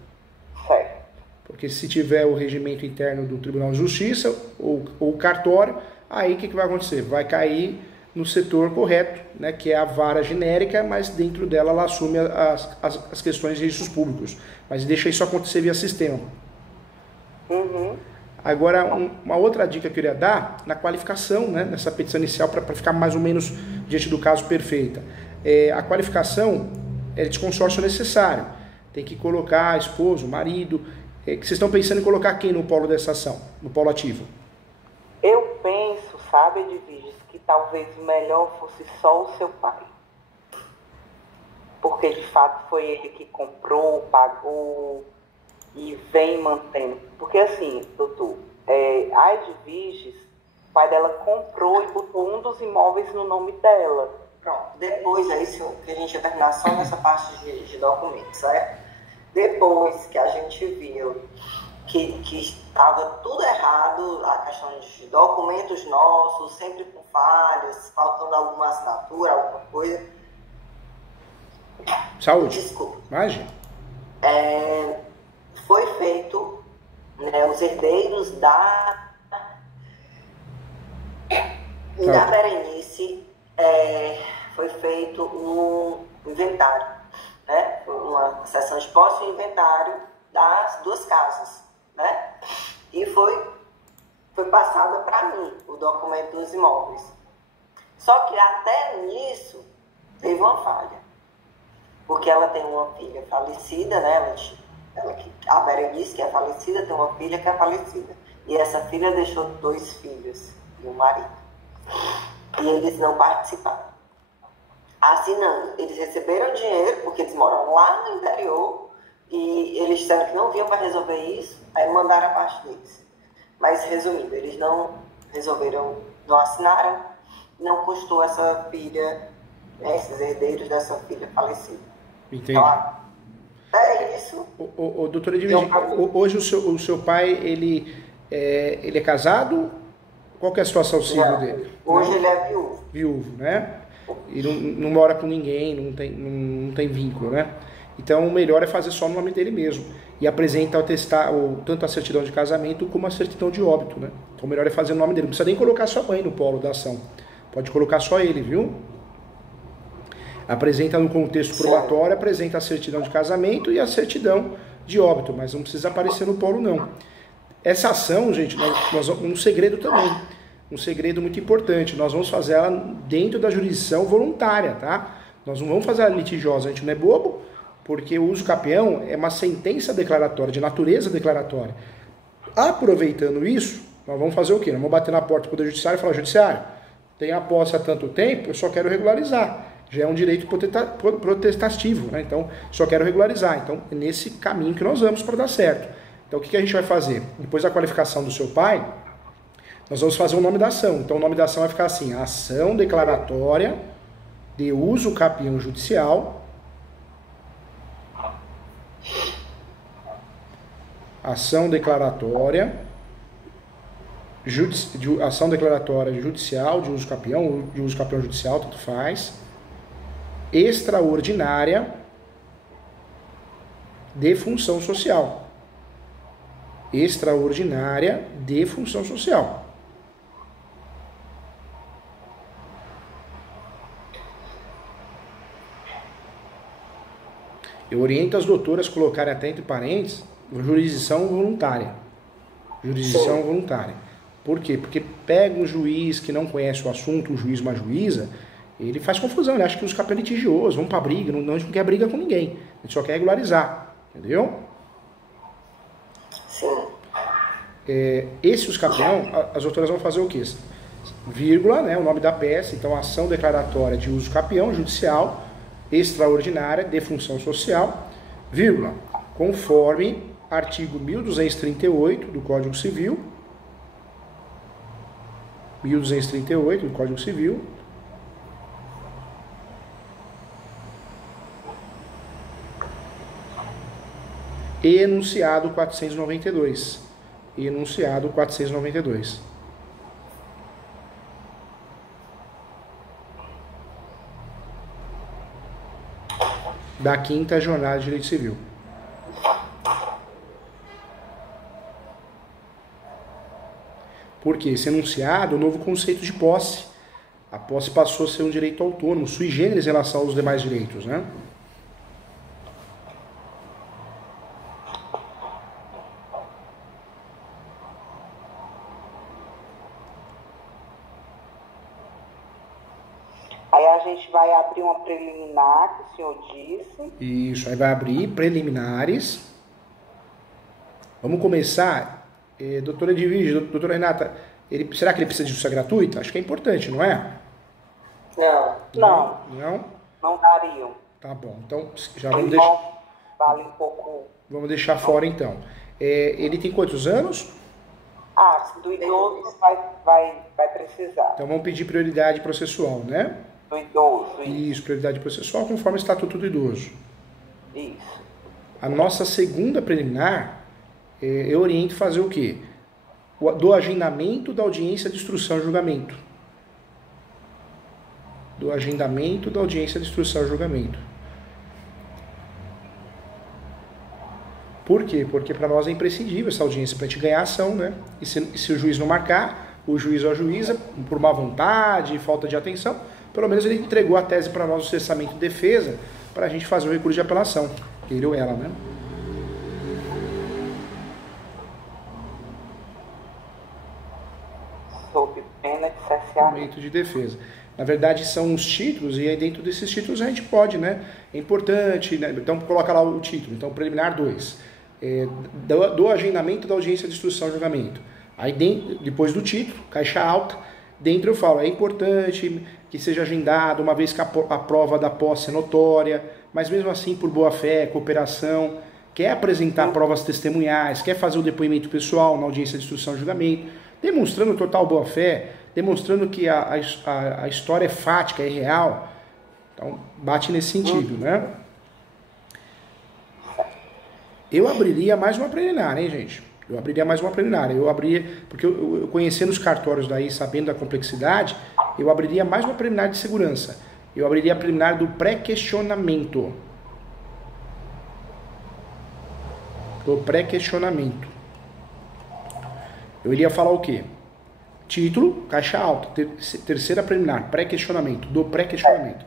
Certo. Porque se tiver o regimento interno do Tribunal de Justiça ou o cartório, aí o que vai acontecer? Vai cair no setor correto, né, que é a vara genérica, mas dentro dela ela assume as questões de registros públicos. Mas deixa isso acontecer via sistema. Agora, uma outra dica que eu queria dar, na qualificação, né, nessa petição inicial, para ficar mais ou menos diante do caso perfeita. A qualificação é de consórcio necessário. Tem que colocar esposo, marido. Que vocês estão pensando em colocar quem no polo dessa ação, no polo ativo? Eu penso, sabe, Edviges, que talvez o melhor fosse só o seu pai. Porque, de fato, foi ele que comprou, pagou e vem mantendo. Porque, assim, doutor, a Edviges, o pai dela comprou e botou um dos imóveis no nome dela. Pronto, depois aí, que a gente ia terminar só nessa parte de documentos, certo? Depois que a gente viu que estava tudo errado, a questão de documentos nossos, sempre com falhas, faltando alguma assinatura, alguma coisa. Saúde. Desculpa. Imagina. Foi feito, né, os herdeiros Na Berenice foi feito um inventário, né? Foi uma sessão de posse e inventário das duas casas, né? E foi passada para mim o documento dos imóveis. Só que até nisso teve uma falha, porque ela tem uma filha falecida, né? A Berenice, que é falecida, tem uma filha que é falecida. E essa filha deixou 2 filhos e um marido. E eles não participaram. Assinando, eles receberam dinheiro, porque eles moram lá no interior, e eles disseram que não vinham para resolver isso, aí mandaram a parte deles. Mas, resumindo, eles não resolveram, não assinaram, não custou essa filha, né, esses herdeiros dessa filha falecida. Entendi. Então, é isso. Doutora Edvige, hoje o seu pai, ele é casado? Qual que é a situação civil dele? Hoje ele é viúvo. Viúvo, né? E não mora com ninguém, não tem vínculo, né? Então o melhor é fazer só no nome dele mesmo. E apresenta tanto a certidão de casamento como a certidão de óbito, né? Então o melhor é fazer no nome dele. Não precisa nem colocar sua mãe no polo da ação. Pode colocar só ele, viu? Apresenta no contexto probatório, apresenta a certidão de casamento e a certidão de óbito, mas não precisa aparecer no polo, não. Essa ação, gente, nós um segredo também, um segredo muito importante, nós vamos fazer ela dentro da jurisdição voluntária, tá? Nós não vamos fazer ela litigiosa, a gente não é bobo, porque o uso capião é uma sentença declaratória, de natureza declaratória. Aproveitando isso, nós vamos fazer o quê? Nós vamos bater na porta do Poder Judiciário e falar, Judiciário, tem a posse há tanto tempo, eu só quero regularizar. Já é um direito protestativo, né? Então, só quero regularizar. Então, é nesse caminho que nós vamos para dar certo. Então, o que a gente vai fazer? Depois da qualificação do seu pai, nós vamos fazer o nome da ação. Então, o nome da ação vai ficar assim, ação declaratória de uso capião judicial, ação declaratória judicial de uso capião judicial, tanto faz, extraordinária de função social. Extraordinária de função social. Eu oriento as doutoras a colocarem até entre parênteses jurisdição voluntária. Jurisdição voluntária. Por quê? Porque pega um juiz que não conhece o assunto, um juiz, uma juíza, ele faz confusão, ele acha que os capiões litigiosos vão pra briga, a gente não quer briga com ninguém, a gente só quer regularizar, entendeu? Sim. Esse os capião, as doutoras vão fazer o quê? Vírgula, né, o nome da peça, então ação declaratória de uso capião judicial, extraordinária de função social, vírgula, conforme artigo 1238 do Código Civil, 1238 do Código Civil, e enunciado 492. Enunciado 492. Da 5ª Jornada de Direito Civil. Porque esse enunciado é o novo conceito de posse. A posse passou a ser um direito autônomo, sui generis em relação aos demais direitos, né? Aí a gente vai abrir uma preliminar, que o senhor disse. Isso, aí vai abrir preliminares. Vamos começar. Doutora Edvige, doutora Renata, será que ele precisa de justiça gratuita? Acho que é importante, não é? Não. Não dariam. Tá bom, então já vamos deixar. Vale um pouco. Vamos deixar fora então. Ele tem quantos anos? Do idoso vai precisar. Então vamos pedir prioridade processual, né? Do idoso. Isso, prioridade processual conforme o Estatuto do Idoso. Isso. A nossa segunda preliminar, eu oriento fazer o quê? Do agendamento da audiência de instrução e julgamento. Do agendamento da audiência de instrução e julgamento. Por quê? Porque para nós é imprescindível essa audiência para a gente ganhar a ação, né? E se o juiz não marcar, o juiz ou a juíza, por má vontade, falta de atenção, pelo menos ele entregou a tese para nós, o cessamento de defesa, para a gente fazer o recurso de apelação, ele ou ela, né? Sob pena de cerceamento De defesa. Na verdade, são os títulos, e aí dentro desses títulos a gente pode, né? É importante, né? Então coloca lá o título. Então, preliminar 2. Do agendamento da audiência de instrução e julgamento. Aí depois do título, caixa alta, dentro eu falo, é importante que seja agendado, uma vez que a prova da posse é notória, mas mesmo assim, por boa fé, cooperação, quer apresentar provas testemunhais, quer fazer o depoimento pessoal na audiência de instrução e julgamento, demonstrando total boa fé, demonstrando que a história é fática, é real. Então, bate nesse sentido, né? Eu abriria mais uma preliminar, hein, gente? Eu abriria mais uma preliminar. Eu abriria, porque eu conhecendo os cartórios daí, sabendo da complexidade, eu abriria mais uma preliminar de segurança. Eu abriria a preliminar do pré-questionamento. Do pré-questionamento. Eu iria falar o quê? Título, caixa alta, terceira preliminar, pré-questionamento, do pré-questionamento.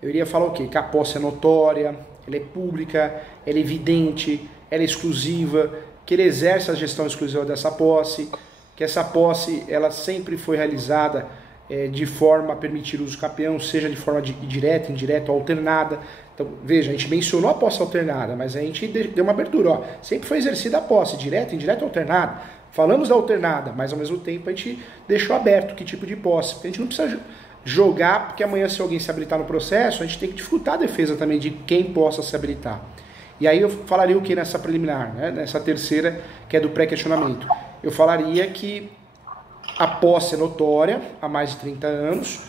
Eu iria falar o quê? Que a posse é notória, ela é pública, ela é evidente, ela é exclusiva, que ele exerce a gestão exclusiva dessa posse, que essa posse ela sempre foi realizada de forma a permitir o uso capião, seja de forma direta, indireta ou alternada. Então, veja, a gente mencionou a posse alternada, mas a gente deu uma abertura. Ó, sempre foi exercida a posse, direta, indireta ou alternada. Falamos da alternada, mas ao mesmo tempo a gente deixou aberto que tipo de posse. Porque a gente não precisa jogar, porque amanhã se alguém se habilitar no processo, a gente tem que dificultar a defesa também de quem possa se habilitar. E aí eu falaria o que nessa preliminar, né? Nessa terceira, que é do pré-questionamento? Eu falaria que a posse é notória há mais de 30 anos,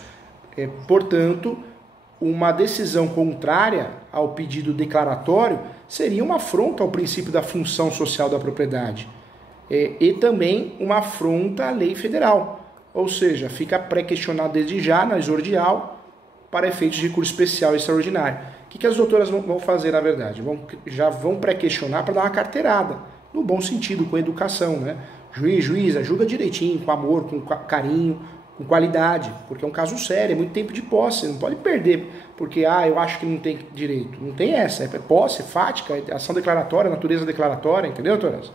portanto, uma decisão contrária ao pedido declaratório seria uma afronta ao princípio da função social da propriedade. E também uma afronta à lei federal, ou seja, fica pré-questionado desde já na exordial para efeitos de recurso especial e extraordinário. O que as doutoras vão fazer, na verdade? Já vão pré-questionar para dar uma carteirada, no bom sentido, com educação, né? Juiz, juíza, julga direitinho, com amor, com carinho, com qualidade, porque é um caso sério, é muito tempo de posse, não pode perder, porque eu acho que não tem direito. Não tem essa, é posse, fática, é ação declaratória, natureza declaratória, entendeu, doutoras?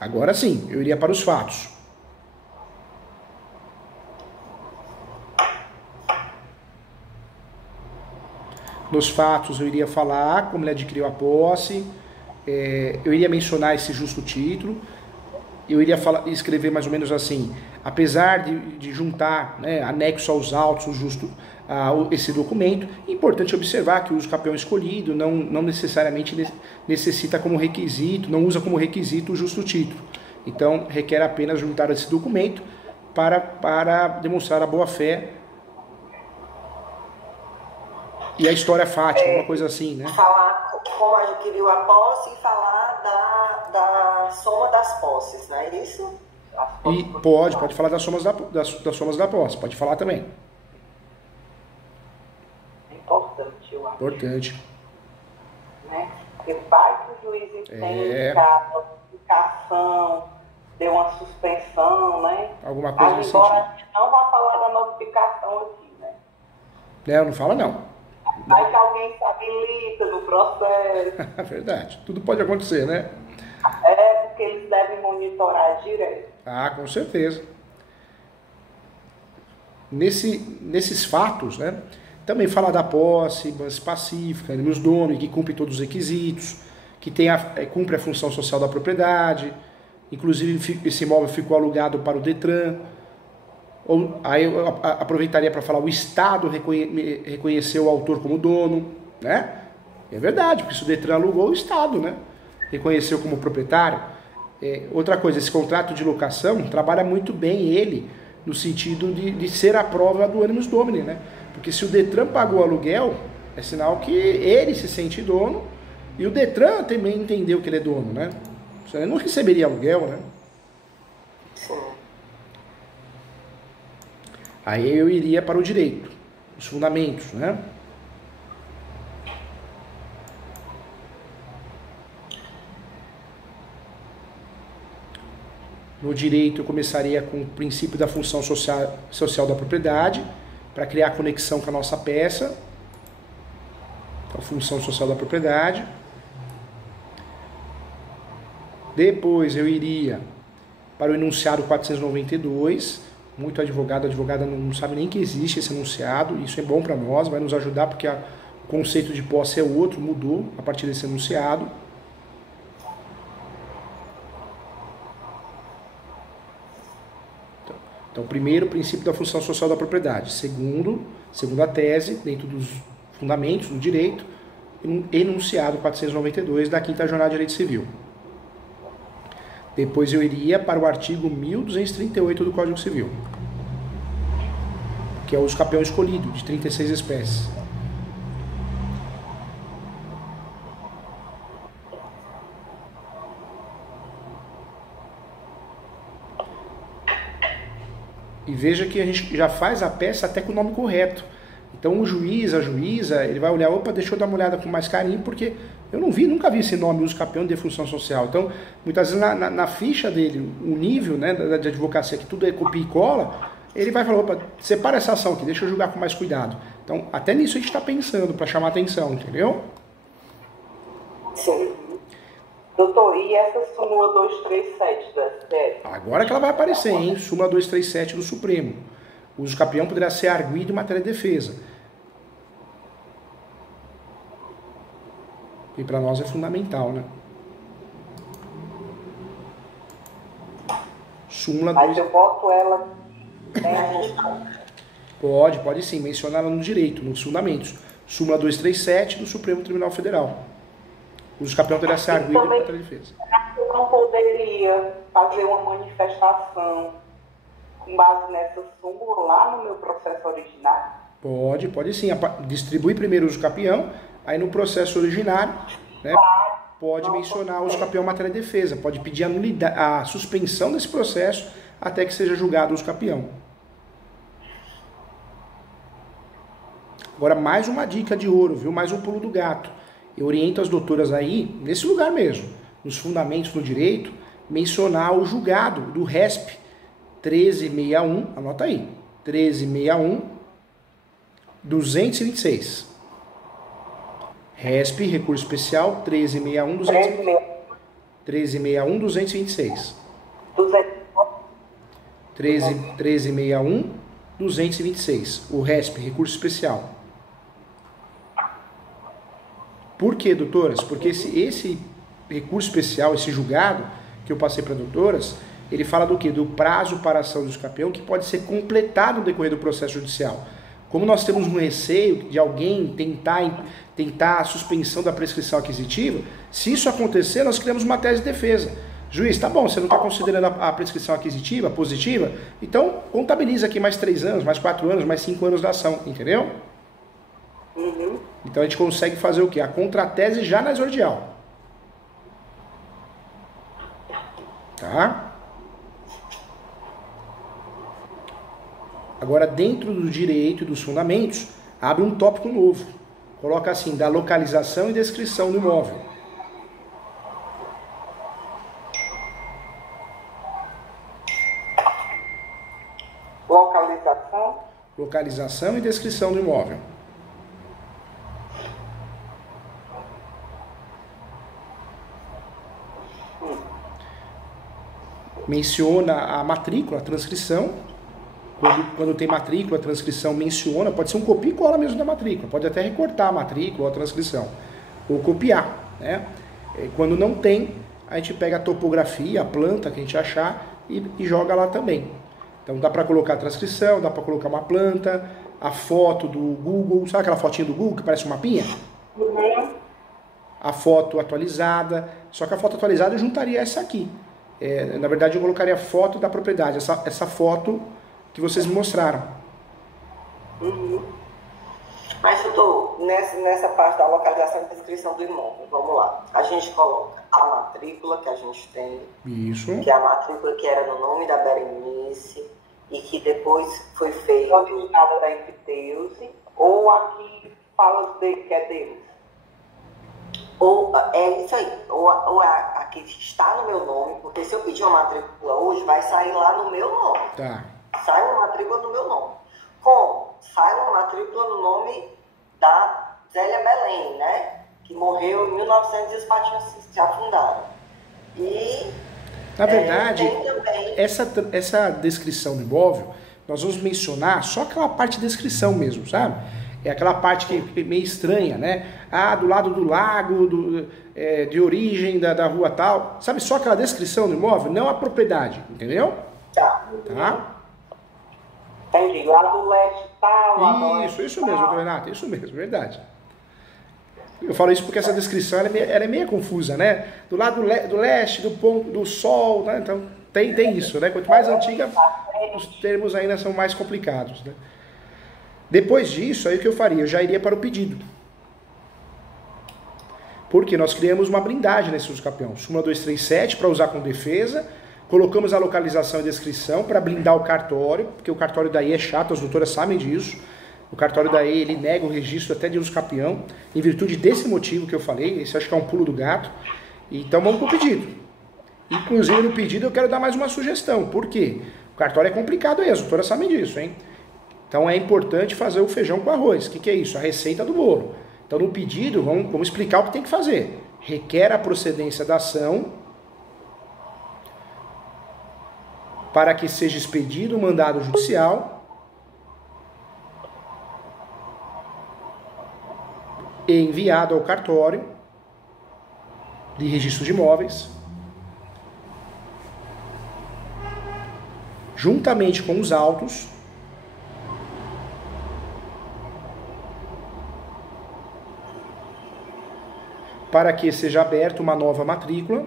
Agora sim, eu iria para os fatos. Nos fatos eu iria falar como ele adquiriu a posse, eu iria mencionar esse justo título, eu iria escrever mais ou menos assim: apesar de juntar, né, anexo aos autos esse documento, é importante observar que o uso capião escolhido não necessariamente necessita como requisito, não usa como requisito o justo título. Então, requer apenas juntar esse documento para demonstrar a boa-fé e a história fática, uma coisa assim, né? Falar como adquiriu a posse e falar da soma das posses, não é isso? E pode falar das somas da posse, pode falar também. É importante, eu acho. Importante. Né? Porque vai que o juiz entende que a notificação deu uma suspensão, né? Alguma coisa nesse embora sentido. a gente não vai falar da notificação aqui, né? Não fala não. Vai que alguém se habilita no processo. Verdade. Tudo pode acontecer, né? Porque eles devem monitorar direto. Com certeza. Nesses fatos, né? Também fala da posse pacífica, animus domi, que cumpre todos os requisitos, que cumpre a função social da propriedade, inclusive esse imóvel ficou alugado para o Detran. Aí eu aproveitaria para falar: o Estado reconheceu o autor como dono, né? É verdade, porque se o Detran alugou, o Estado, né, reconheceu como proprietário. Outra coisa, esse contrato de locação trabalha muito bem ele, no sentido de ser a prova do animus domini, né? Porque se o Detran pagou o aluguel, é sinal que ele se sente dono e o Detran também entendeu que ele é dono, né? Senão ele não receberia aluguel, né? Sim. Aí eu iria para o direito, os fundamentos, né? No direito eu começaria com o princípio da função social da propriedade, para criar conexão com a nossa peça. Então, função social da propriedade. Depois eu iria para o enunciado 492. Muito advogado, advogada não sabe nem que existe esse enunciado. Isso é bom para nós, vai nos ajudar porque o conceito de posse é outro, mudou a partir desse enunciado. Então, primeiro, o princípio da função social da propriedade. Segundo, segunda tese, dentro dos fundamentos do direito, enunciado 492 da Quinta Jornada de Direito Civil. Depois eu iria para o artigo 1238 do Código Civil, que é o uso capião escolhido, de 36 espécies. E veja que a gente já faz a peça até com o nome correto. Então o juiz, a juíza, ele vai olhar, opa, deixa eu dar uma olhada com mais carinho, porque eu nunca vi esse nome, uso capião de função social. Então, muitas vezes na ficha dele, o nível, né, de advocacia, que tudo é copia e cola, ele vai falar, opa, separa essa ação aqui, deixa eu julgar com mais cuidado. Então, até nisso a gente está pensando, para chamar atenção, entendeu? Sim. Doutor, e essa súmula 237 do STF? Agora que ela vai aparecer, hein? Súmula 237 do Supremo. O uso capião poderá ser arguido em matéria de defesa. E para nós é fundamental, né? Súmula Mas eu boto ela... Pode sim, mencionar ela no direito, nos fundamentos. Súmula 237 do Supremo Tribunal Federal. O uso capião poderá ser arguido em matéria de defesa. Eu não poderia fazer uma manifestação com base nessa súmula lá no meu processo originário? Pode sim. Distribui primeiro o uso capião, aí no processo originário, né, pode mencionar o uso capião em matéria de defesa, pode pedir a suspensão desse processo até que seja julgado o uso capião. Agora, mais uma dica de ouro, viu? Mais um pulo do gato. Eu oriento as doutoras aí, nesse lugar mesmo, nos fundamentos do direito, mencionar o julgado do RESP 1361, anota aí, 1361, 226. RESP, recurso especial, 1361, 226. 1361, 226. O RESP, recurso especial. Por quê, doutoras? Porque esse recurso especial, esse julgado que eu passei para doutoras, ele fala do quê? Do prazo para ação do uso capião que pode ser completado no decorrer do processo judicial. Como nós temos um receio de alguém tentar a suspensão da prescrição aquisitiva, se isso acontecer, nós criamos uma tese de defesa. Juiz, tá bom, você não está considerando a prescrição aquisitiva positiva? Então, contabiliza aqui mais 3 anos, mais 4 anos, mais 5 anos da ação, entendeu? Uhum. Então a gente consegue fazer o quê? A contratese já na exordial. Tá? Agora, dentro do direito e dos fundamentos, abre um tópico novo. Coloca assim, da localização e descrição do imóvel. Localização e descrição do imóvel. Menciona a matrícula, a transcrição. Quando tem matrícula, a transcrição menciona, pode ser um copia e cola mesmo da matrícula, pode até recortar a matrícula ou a transcrição, ou copiar, né? Quando não tem, a gente pega a topografia, a planta que a gente achar e joga lá também. Então dá para colocar a transcrição, dá para colocar uma planta, a foto do Google, sabe aquela fotinha do Google que parece um mapinha? Uhum. A foto atualizada, só que a foto atualizada eu juntaria essa aqui. Na verdade eu colocaria a foto da propriedade, essa foto que vocês me mostraram. Uhum. Mas, doutor, nessa parte da localização e descrição do imóvel, vamos lá. A gente coloca a matrícula que a gente tem. Isso. Que é a matrícula que era no nome da Berenice e que depois foi feita. Originada da Enfiteuse, ou aqui fala que é deles? Ou é isso aí, ou a que está no meu nome, porque se eu pedir uma matrícula hoje, vai sair lá no meu nome. Tá. Sai uma matrícula no meu nome. Como? Sai uma matrícula no nome da Zélia Belém, né? Que morreu em 1900 e os patinhos se afundaram. E, na verdade, também... essa descrição do imóvel, nós vamos mencionar só aquela parte de descrição mesmo, sabe? É aquela parte que é meio estranha, né? Ah, do lado do lago, de origem da rua tal. Sabe, só aquela descrição do imóvel, não a propriedade, entendeu? Tá. Entendi. Lá do leste tal, lá do oeste Isso mesmo, doutor Renato, isso mesmo, verdade. Eu falo isso porque essa descrição ela é meio confusa, né? Do lado do leste, do ponto do sol, né? Então tem isso, né? Quanto mais antiga, os termos ainda são mais complicados, né? Depois disso, aí o que eu faria? Eu já iria para o pedido. Porque nós criamos uma blindagem nesse usucapião. Súmula 237 para usar com defesa. Colocamos a localização e descrição para blindar o cartório, porque o cartório daí é chato, as doutoras sabem disso. O cartório daí ele nega o registro até de usucapião, em virtude desse motivo que eu falei. Esse acho que é um pulo do gato. Então vamos para o pedido. Inclusive no pedido eu quero dar mais uma sugestão. Por quê? O cartório é complicado aí, as doutoras sabem disso, hein? Então é importante fazer o feijão com arroz. O que é isso? A receita do bolo. Então no pedido, vamos explicar o que tem que fazer. Requer a procedência da ação para que seja expedido o mandado judicial e enviado ao cartório de registro de imóveis, juntamente com os autos, para que seja aberta uma nova matrícula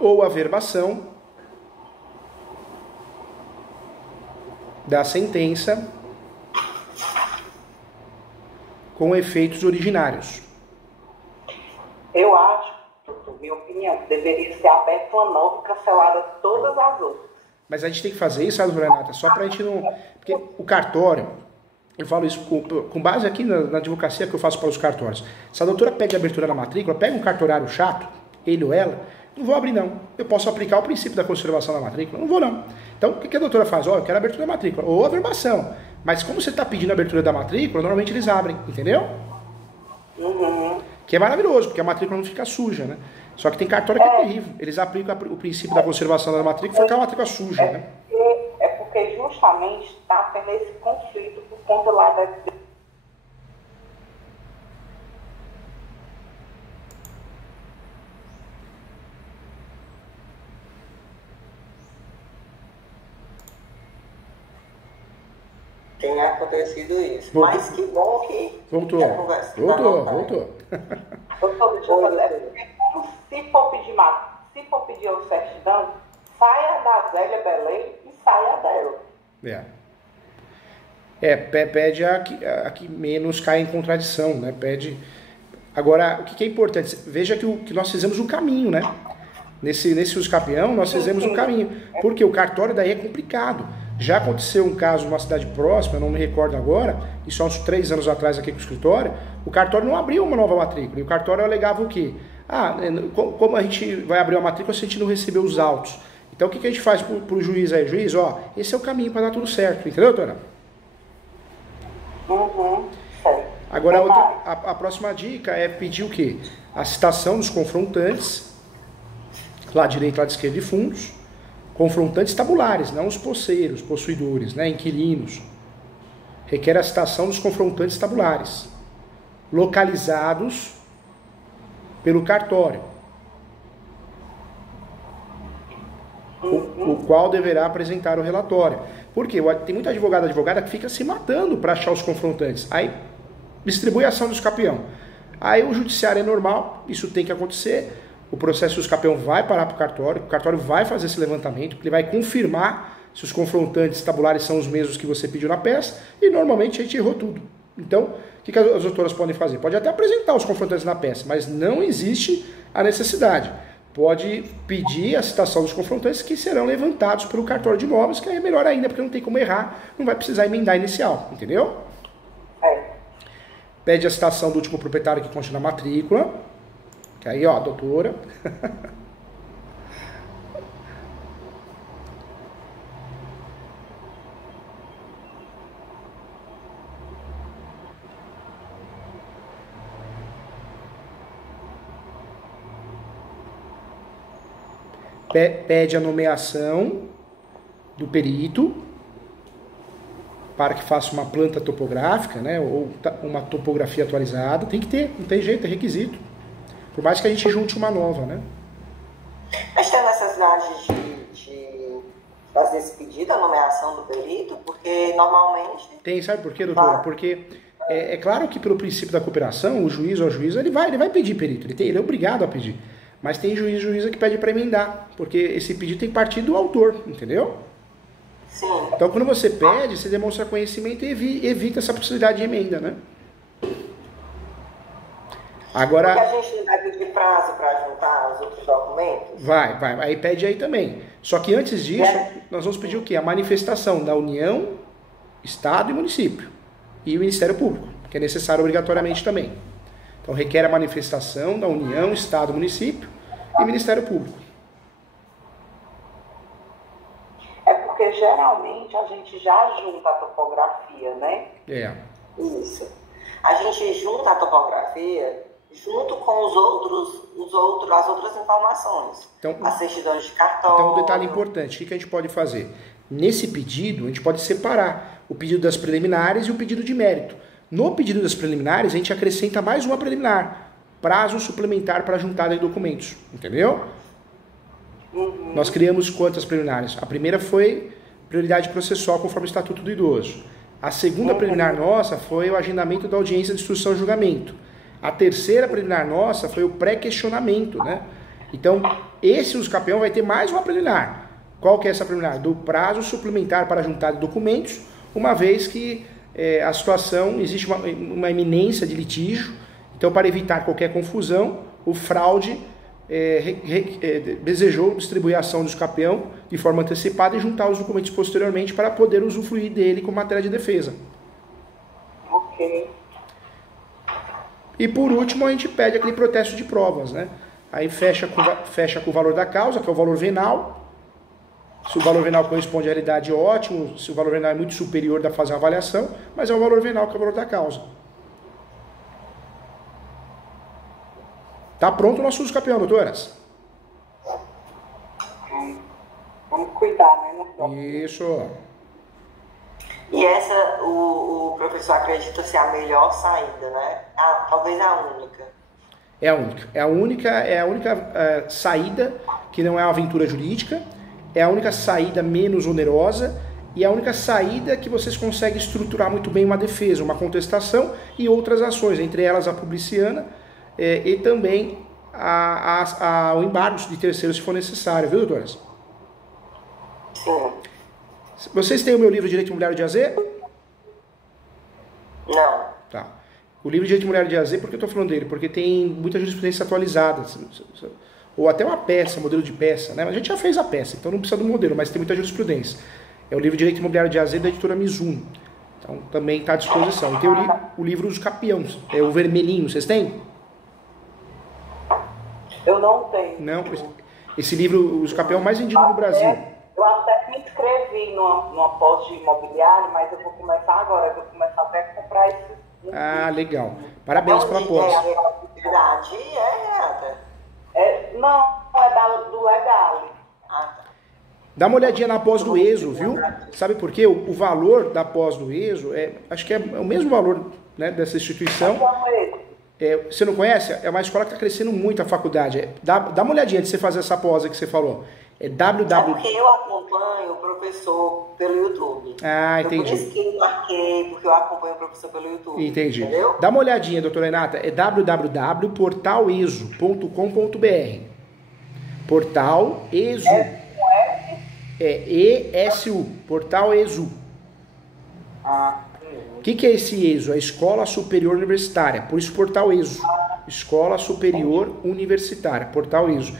ou averbação da sentença com efeitos originários. Eu acho, minha opinião, que deveria ser aberta uma nova e cancelada todas as outras. Mas a gente tem que fazer isso, sabe, Renata? Só pra gente não... Porque o cartório, eu falo isso com base aqui na advocacia que eu faço para os cartórios. Se a doutora pede abertura na matrícula, pega um cartorário chato, ele ou ela, não vou abrir não. Eu posso aplicar o princípio da conservação da matrícula? Não vou não. Então, o que a doutora faz? Eu quero abertura da matrícula, ou averbação. Mas como você está pedindo a abertura da matrícula, normalmente eles abrem, entendeu? Uhum. Que é maravilhoso, porque a matrícula não fica suja, né? Só que tem cartório que é terrível. Eles aplicam o princípio da conservação da matrícula e fica a matrícula suja, né? É porque justamente está tendo esse conflito por conta lá da... Tem acontecido isso. Mas que bom que voltou. a conversa Voltou. Doutor, deixa eu fazer. Se for pedir o certidão, saia da Zélia Belém e saia dela. Pede a que menos cai em contradição, né? Pede. Agora, o que é importante? Veja que nós fizemos um caminho, né? Nesse usucapião, nós fizemos um caminho. Porque o cartório daí é complicado. Já aconteceu um caso numa cidade próxima, não me recordo agora, isso há uns 3 anos atrás aqui com o escritório, o cartório não abriu uma nova matrícula. E o cartório alegava o quê? Como a gente vai abrir uma matrícula se a gente não recebeu os autos? Então o que a gente faz para o juiz aí? Juiz, esse é o caminho para dar tudo certo, entendeu, doutora? Uhum. Agora a próxima dica é pedir o quê? A citação dos confrontantes, lado direito, lado esquerdo de fundos, confrontantes tabulares, não os posseiros, possuidores, né, inquilinos. Requer a citação dos confrontantes tabulares, localizados pelo cartório, o qual deverá apresentar o relatório. Porque tem muita advogada que fica se matando para achar os confrontantes. Aí distribui a ação do usucapião. Aí o judiciário é normal, isso tem que acontecer. O processo do usucapião vai parar para o cartório vai fazer esse levantamento, ele vai confirmar se os confrontantes tabulares são os mesmos que você pediu na peça, e normalmente a gente errou tudo. Então, o que as doutoras podem fazer? Pode até apresentar os confrontantes na peça, mas não existe a necessidade. pode pedir a citação dos confrontantes que serão levantados pelo cartório de imóveis, que é melhor ainda, porque não tem como errar, não vai precisar emendar inicial, entendeu? Pede a citação do último proprietário que consta na matrícula, que aí, ó, doutora. Pede a nomeação do perito para que faça uma planta topográfica, né, ou uma topografia atualizada. Tem que ter, não tem jeito, é requisito. Por mais que a gente junte uma nova, né? Mas tem necessidade de fazer esse pedido, a nomeação do perito? Porque normalmente... Tem, sabe por quê, doutora? Porque é claro que pelo princípio da cooperação, o juiz ou a juíza, ele vai pedir perito, ele é obrigado a pedir. Mas tem juiz e juíza que pede para emendar, porque esse pedido tem que partir do autor, entendeu? Sim. Então, quando você pede, você demonstra conhecimento e evita essa possibilidade de emenda, né? Agora... Porque a gente não vai pedir prazo para juntar os outros documentos? Vai. Aí pede aí também. Só que antes disso, nós vamos pedir o quê? A manifestação da União, Estado e Município. E o Ministério Público, que é necessário obrigatoriamente também. Então, requer a manifestação da União, Estado, Município e Ministério Público. É porque, geralmente, a gente já junta a topografia, né? É. Isso. A gente junta a topografia junto com as outras informações. Então, as certidões de cartório. Então, um detalhe importante. O que a gente pode fazer? Nesse pedido, a gente pode separar o pedido das preliminares e o pedido de mérito. No pedido das preliminares, a gente acrescenta mais uma preliminar, prazo suplementar para juntada de documentos, entendeu? Uhum. Nós criamos quantas preliminares? A primeira foi prioridade processual conforme o Estatuto do Idoso. A segunda preliminar nossa foi o agendamento da audiência de instrução e julgamento. A terceira preliminar nossa foi o pré-questionamento, né? Então, esse uso campeão vai ter mais uma preliminar. Qual que é essa preliminar? Do prazo suplementar para juntada de documentos, uma vez que a situação, existe uma iminência de litígio, então para evitar qualquer confusão, o fraude desejou distribuir a ação do escapeão de forma antecipada e juntar os documentos posteriormente para poder usufruir dele como matéria de defesa. Ok. E por último a gente pede aquele protesto de provas, né? Aí fecha com o valor da causa, que é o valor venal. Se o valor venal corresponde à realidade, ótimo. Se o valor venal é muito superior, dá para fazer uma avaliação. Mas é o valor venal que é o valor da causa. Tá pronto o nosso uso campeão, doutoras? Vamos cuidar, né? Isso. E essa, o professor acredita ser a melhor saída, né? Talvez a única. É a única saída que não é uma aventura jurídica. É a única saída menos onerosa e é a única saída que vocês conseguem estruturar muito bem uma defesa, uma contestação e outras ações, entre elas a publiciana e também o embargo de terceiros se for necessário, viu, doutoras? Sim. Vocês têm o meu livro Direito Imobiliário de AZ? Não. Tá. O livro Direito Imobiliário de AZ, por que eu estou falando dele? Porque tem muita jurisprudência atualizada. Ou até uma peça, modelo de peça, né? A gente já fez a peça, então não precisa do modelo, mas tem muita jurisprudência. É o livro Direito Imobiliário de AZ da editora Mizuno. Então também está à disposição. E tem o livro Os Capiões, é o vermelhinho, vocês têm? Eu não tenho. Não, esse livro, Os Capiões, é o mais vendido no Brasil. Eu até me inscrevi numa pós de imobiliário, mas eu vou começar agora, eu vou começar até a comprar esse. Ah, legal. Parabéns pela pós. A realidade Renata? Não, é do Legale. Ah, tá. Dá uma olhadinha na pós do ESO, viu? Sabe por quê? O valor da pós do ESO, acho que é o mesmo valor, né, dessa instituição. Você não conhece? É uma escola que está crescendo muito a faculdade. Dá uma olhadinha de você fazer essa pós que você falou. É www. Porque eu acompanho o professor pelo YouTube. Ah, entendi. Por isso que eu marquei, porque eu acompanho o professor pelo YouTube. Entendi. Entendeu? Dá uma olhadinha, doutora Renata. É www.portaleso.com.br. Portal ESU. ESU. Portal ESU. O que é esse ESU? A Escola Superior Universitária. Por isso, Portal ESU. Escola Superior Universitária. Portal ESU.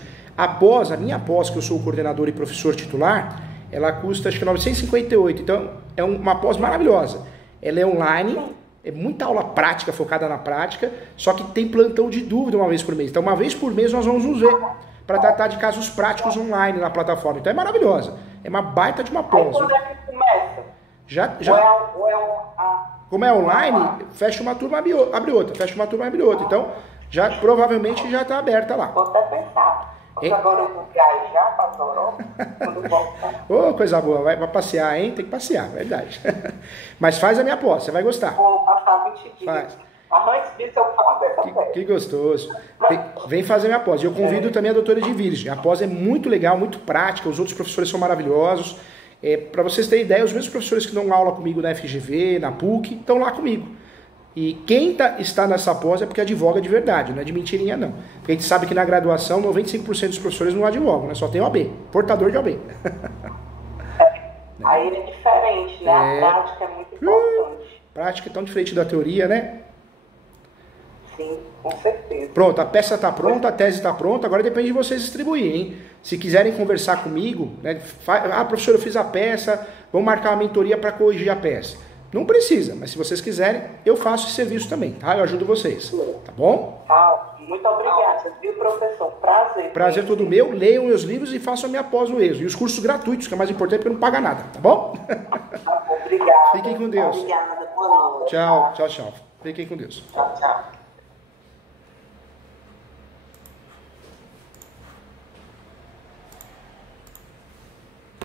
A minha pós, que eu sou o coordenador e professor titular, ela custa acho que 958. Então é uma pós maravilhosa. Ela é online, é muita aula prática, focada na prática, só que tem plantão de dúvida uma vez por mês. Então uma vez por mês nós vamos nos ver para tratar de casos práticos online na plataforma. Então é maravilhosa. É uma baita de uma pós. Aí quando é que começa? Já, como Como é online, fecha uma turma, abre outra. Fecha uma turma, abre outra. Então, já provavelmente já está aberta lá. Vou até pensar. Porque agora eu vou viajar para a Europa, quando voltar. Ô, coisa boa. Vai passear, hein? Tem que passear, verdade. Mas faz a minha pós, você vai gostar. Vou passar 20 dias. Faz. Antes disso eu faço essa festa. Que gostoso. Vem fazer minha pós. E eu convido também a doutora Edvirgem. A pós é muito legal, muito prática. Os outros professores são maravilhosos. Para vocês terem ideia, os mesmos professores que dão aula comigo na FGV, na PUC, estão lá comigo. E quem está nessa pós é porque advoga de verdade, não é de mentirinha não. Porque a gente sabe que na graduação 95% dos professores não advogam, né? Só tem OAB, portador de OAB. Aí é diferente, né? A prática é muito importante. Prática é tão diferente da teoria, né? Sim, com certeza. Pronto, a peça está pronta, a tese está pronta, agora depende de vocês distribuir, hein? Se quiserem conversar comigo, né? Professor, eu fiz a peça, vamos marcar uma mentoria para corrigir a peça. Não precisa, mas se vocês quiserem, eu faço esse serviço também, tá? Eu ajudo vocês, tá bom? Muito obrigada, viu, professor? Prazer. Prazer todo meu, leiam meus livros e façam a minha pós no ESO. E os cursos gratuitos, que é mais importante, porque não paga nada, tá bom? Obrigada. Fiquem com Deus. Obrigada, boa noite. Tchau, tchau, tchau. Fiquem com Deus. Tchau, tchau.